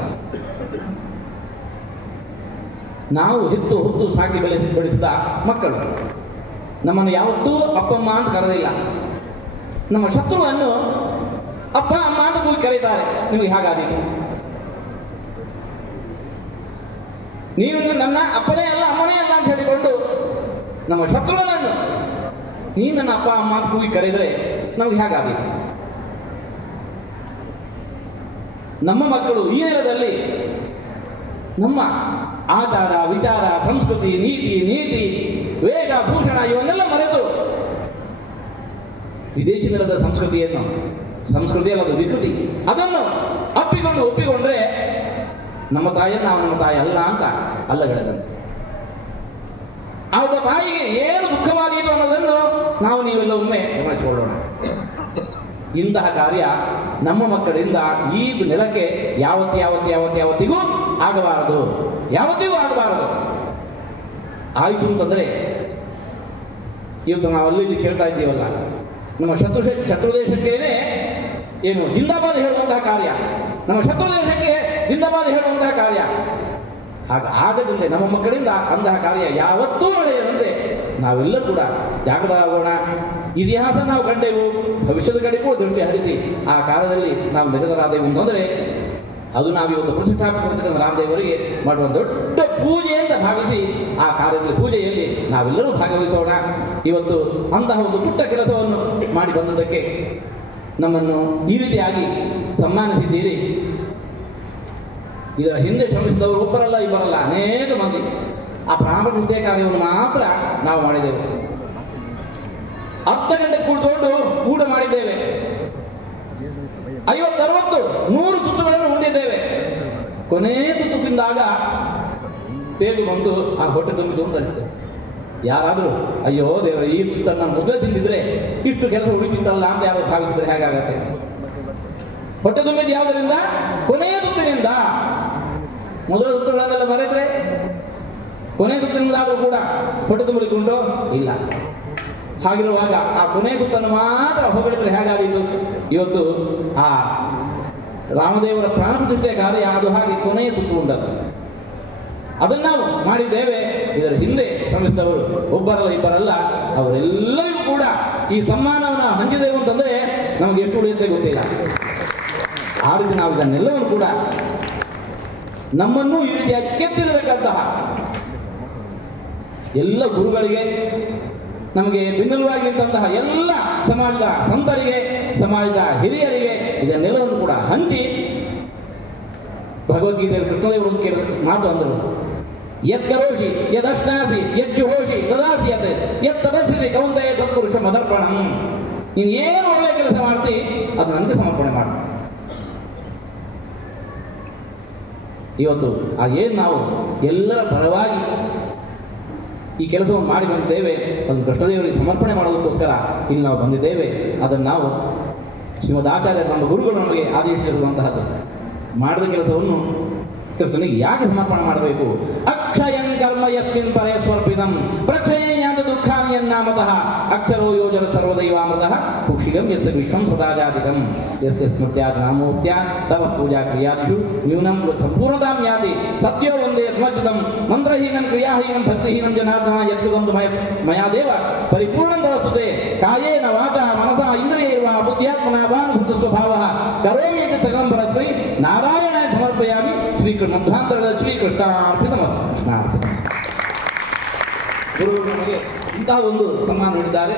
ನಾವು ಹೆತ್ತು ಹೊತ್ತು ಸಾಕಿ ಬೆಳೆಸಿದ ಮಕ್ಕಳು ನಮ್ಮನ್ನು ಯಾವತ್ತೂ ಅಪ್ಪಮ್ಮ ಅಂತ ಕರೆದಿಲ್ಲ. ನಮ್ಮ ಶತ್ರುವನ್ನು ಅಪ್ಪ ಅಮ್ಮ ಅಂತ ಕೂಗಿ ಕರೀತಾರೆ. ನಿಮಗೆ ಹಾಗಾದೀತು, ನೀವು ನನ್ನ ಅಪ್ಪನೇ ಅಲ್ಲ ಅಮ್ಮನೇ ಅಲ್ಲ ಅಂತ ಹೇಳಿಕೊಂಡು ನಮ್ಮ ಶತ್ರುಗಳನ್ನು ನೀನು ನನ್ನ ಅಪ್ಪ ಅಮ್ಮ ಅಂತ ಕೂಗಿ ಕರೆದರೆ ನಮಗೆ ಹೇಗಾದೀತು. ನಮ್ಮ ಮಕ್ಕಳು ಈ ನೆಲದಲ್ಲಿ ನಮ್ಮ ಆಚಾರ ವಿಚಾರ ಸಂಸ್ಕೃತಿ ನೀತಿ ವೇಷ ಭೂಷಣ ಇವನ್ನೆಲ್ಲ ಮರೆತು ವಿದೇಶಿ ನೆಲದ ಸಂಸ್ಕೃತಿ ಅಲ್ಲದು ವಿಕೃತಿ, ಅದನ್ನು ಒಪ್ಪಿಕೊಂಡ್ರೆ ನಮ್ಮ ತಾಯಿಯನ್ನು ನಾವು ನಮ್ಮ ತಾಯಿ ಅಲ್ಲ ಅಂತ ಅಲ್ಲಗಳೆದಂತೆ. ಆ ಒಬ್ಬ ತಾಯಿಗೆ ಏನು ದುಃಖವಾದೀತು ಅನ್ನೋದನ್ನು ನಾವು ನೀವೆಲ್ಲ ಒಮ್ಮೆ ಗಮನಿಸಿಕೊಳ್ಳೋಣ. ಇಂತಹ ಕಾರ್ಯ ನಮ್ಮ ಮಕ್ಕಳಿಂದ ಈ ನೆಲಕ್ಕೆ ಯಾವತ್ತಿಗೂ ಆಗಬಾರದು, ಯಾವತ್ತಿಗೂ ಆಗಬಾರದು. ಆಯಿತು ಅಂತಂದರೆ ಇವತ್ತು ನಾವು ಅಲ್ಲಿ ಕೇಳ್ತಾ ಇದ್ದೀವಲ್ಲ, ನಮ್ಮ ಶತ್ರು ದೇಶಕ್ಕೇನೆ ಏನು ಜಿಂದಾಬಾದ್ ಹೇಳುವಂತಹ ಕಾರ್ಯ, ನಮ್ಮ ಶತ್ರು ದೇಶಕ್ಕೆ ಜಿಂದಾಬಾದ್ ಹೇಳುವಂತಹ ಕಾರ್ಯ ಆಗದಂತೆ ನಮ್ಮ ಮಕ್ಕಳಿಂದ ಅಂತಹ ಕಾರ್ಯ ಯಾವತ್ತೂ ನಡೆಯದಂತೆ ನಾವೆಲ್ಲರೂ ಕೂಡ ಜಾಗೃತರಾಗೋಣ. ಇತಿಹಾಸ ನಾವು ಕಂಡೆವು, ಭವಿಷ್ಯದ ಕಡೆಗೂ ದೃಷ್ಟಿ ಹರಿಸಿ ಆ ಕಾಲದಲ್ಲಿ ನಾವು ನಿರತರಾದೆವು ಅಂತಂದರೆ ಅದು ನಾವಿವತ್ತು ಪ್ರತಿಷ್ಠಾಪಿಸಿರ್ತಕ್ಕಂಥ ರಾಮದೇವರಿಗೆ ಮಾಡುವ ದೊಡ್ಡ ಪೂಜೆ ಅಂತ ಭಾವಿಸಿ ಆ ಕಾರ್ಯದಲ್ಲಿ ಪೂಜೆಯಲ್ಲಿ ನಾವೆಲ್ಲರೂ ಭಾಗವಹಿಸೋಣ. ಇವತ್ತು ಅಂತಹ ಒಂದು ಪುಟ್ಟ ಕೆಲಸವನ್ನು ಮಾಡಿ ಬಂದದಕ್ಕೆ ನಮ್ಮನ್ನು ಈ ರೀತಿಯಾಗಿ ಸನ್ಮಾನಿಸಿದ್ದೀರಿ. ಇದರ ಹಿಂದೆ ಶ್ರಮಿಸಿದವರು ಒಬ್ಬರಲ್ಲ ಇಬ್ಬರಲ್ಲ, ಅನೇಕ ಮಂದಿ. ಆ ಪ್ರಾಣ ಕಾರ್ಯವನ್ನು ಮಾತ್ರ ನಾವು ಮಾಡಿದೆವು. ಅರ್ಧ ಗಂಟೆ ಕೂತ್ಕೊಂಡು ಊಟ ಮಾಡಿದ್ದೇವೆ. 50-60-100 ತುತ್ತುಗಳನ್ನು ಉಂಡಿದ್ದೇವೆ. ಕೊನೆ ತುತ್ತು ತಿಂದಾಗ ತೇಲು ಬಂತು, ಆ ಹೊಟ್ಟೆ ತುಂಬಿತು ಅಂತ ಅನಿಸ್ತದೆ. ಯಾರಾದರೂ ಅಯ್ಯೋ ದೇವರ ಈ ತುತ್ತನ್ನು ಮೊದಲೇ ತಿಂದಿದ್ರೆ ಇಷ್ಟು ಕೆಲಸ ಉಳಿತಿತ್ತಲ್ಲ ಅಂತ ಯಾರು ಭಾವಿಸಿದ್ರೆ ಹೇಗಾಗತ್ತೆ? ಹೊಟ್ಟೆ ತುಂಬಿದ್ದು ಯಾವುದರಿಂದ? ಕೊನೆಯ ತುತ್ತಿನಿಂದ. ಮೊದಲ ತುತ್ತುಗಳನ್ನೆಲ್ಲ ಮರೆತರೆ ಕೊನೆ ತುತ್ತಿನಿಂದಾದರೂ ಕೂಡ ಹೊಟ್ಟೆ ತುಂಬಲಿಕ್ಕುಂಟು ಇಲ್ಲ. ಹಾಗಿರುವಾಗ ಆ ಕೊನೆ ತುತ್ತನ್ನು ಮಾತ್ರ ಹೊಗಳಿದ್ರೆ ಹೇಗಾದೀತು? ಇವತ್ತು ಆ ರಾಮದೇವರ ಪ್ರಾಣ ಪ್ರತಿಷ್ಠೆಯ ಕಾರ್ಯ ಅದು ಹಾಗೆ ಕೊನೆಯ ತುತ್ತು ಉಂಟದ್ದು. ಅದನ್ನು ನಾವು ಮಾಡಿದ್ದೇವೆ. ಇದರ ಹಿಂದೆ ಶ್ರಮಿಸಿದವರು ಒಬ್ಬರಲ್ಲ ಇಬ್ಬರಲ್ಲ, ಅವರೆಲ್ಲರಿಗೂ ಕೂಡ ಈ ಸನ್ಮಾನವನ್ನು ಹಂಚಿದೆವು ಅಂತಂದರೆ ನಮಗೆ ಎಷ್ಟು ಉಳಿಯುತ್ತೆ ಗೊತ್ತಿಲ್ಲ. ಆ ರೀತಿ ನಾವು ಇದನ್ನೆಲ್ಲವನ್ನು ಕೂಡ ನಮ್ಮನ್ನು ಈ ರೀತಿಯಾಗಿ ಕೆತ್ತಿರತಕ್ಕಂತಹ ಎಲ್ಲ ಗುರುಗಳಿಗೆ, ನಮಗೆ ಬೆನ್ನೆಲುವಾಗಿ ನಿಂತಹ ಎಲ್ಲ ಸಮಾಜದ ಸಂತರಿಗೆ, ಸಮಾಜದ ಹಿರಿಯರಿಗೆ ಇದನ್ನೆಲ್ಲವನ್ನು ಕೂಡ ಹಂಚಿ ಭಗವದ್ಗೀತೆಯಲ್ಲಿ ಕೃಷ್ಣದೇವರು ಮಾತು ಅಂದರು, ಯತ್ ಕರೋಷಿ ಯದಶ್ನಾಸಿ ಯಜ್ಜುಹೋಷಿ ತದಾಸಿ ಯತ್ ಯತ್ ತಪಸ್ಸಿ ಕೌಂತೆಯ ತತ್ಪುರುಷ ಮದರ್ಪಣಂ. ನೀನು ಏನು ಒಳ್ಳೆಯ ಕೆಲಸ ಮಾಡ್ತಿ ಅದು ನನಗೆ ಸಮರ್ಪಣೆ ಮಾಡು. ಇವತ್ತು ಆ ಏನು ನಾವು ಎಲ್ಲರ ಪರವಾಗಿ ಈ ಕೆಲಸವನ್ನು ಮಾಡಿ ಬಂದಿದ್ದೇವೆ, ಅದನ್ನು ಕೃಷ್ಣದೇವರಿಗೆ ಸಮರ್ಪಣೆ ಮಾಡೋದಕ್ಕೋಸ್ಕರ ಇಲ್ಲಿ ನಾವು ಬಂದಿದ್ದೇವೆ. ಅದನ್ನು ನಾವು ಶ್ರೀಮದ್ ಆಚಾರ್ಯ ನಮ್ಮ ಗುರುಗಳು ನಮಗೆ ಆದೇಶಿಸಿರುವಂತಹದ್ದು. ಮಾಡಿದ ಕೆಲಸವನ್ನು ಕೃಷ್ಣನಿಗೆ ಯಾಕೆ ಸಮರ್ಪಣೆ ಮಾಡಬೇಕು? ಅಕ್ಷಯಂ ಕರ್ಮ ಯಸ್ಮಿನ್ ಪರೇ ಸ್ವರ್ಪಿತಂ ಪ್ರಕ್ಷಯೇಯಾಂತ ದುಃಖಾನಿ ಯನ್ನಾಮತಃ ಅಕ್ಷರೋ ಯೋಜನ ಸರ್ವದೈವಾಮೃತಃ ಕುಕ್ಷಿಗಂ ಯಸ್ಯ ವಿಶ್ವಂ ಸದಾಜಾತಿಕಂ ಯಸ್ಯ ಸ್ಮೃತ್ಯಾತ್ ನಾಮೋಕ್ತ್ಯಾ ತವ ಪೂಜಾ ಕ್ರಿಯಾಕ್ಷು ನ್ಯೂನಂ ಸಂಪೂರ್ಣತಾಂ ಯಾತಿ ಸತ್ಯೋ ವಂದೇ ಯತ್ಮಜ್ಜಿತಂ ಮಂತ್ರಹೀನಂ ಕ್ರಿಯಾಹೀನಂ ಭಕ್ತಿಹೀನಂ ಜನಾರ್ದನ ಯತ್ಕೃತಂ ಮಯಾ ದೇವ ಪರಿಪೂರ್ಣಂ ತವಸ್ತುತೆ ಕಾಯೇನ ವಾಚಾ ಮನಸಾ ಇಂದ್ರಿಯೈರ್ವಾ ಬುದ್ಧ್ಯಾತ್ಮನಾ ವಾನುಭೂತ ಸ್ವಭಾವಃ ಕರೋಮಿ ಇತಿ ಸಕಲಂ ಪರಸ್ಮೈ ನಾರಾಯಣಾಯ ಸಮರ್ಪಯಾಮಿ. ಮಧ್ವಾಂತರದ ಶ್ರೀಕೃಷ್ಣಾರ್ಪಿತಮಸ್ತು. ಕೃಷ್ಣಾರ್ಪಿತ. ಗುರುಗಳು ನಮಗೆ ಇಂತಹ ಒಂದು ಸನ್ಮಾನ ನೀಡಿದ್ದಾರೆ.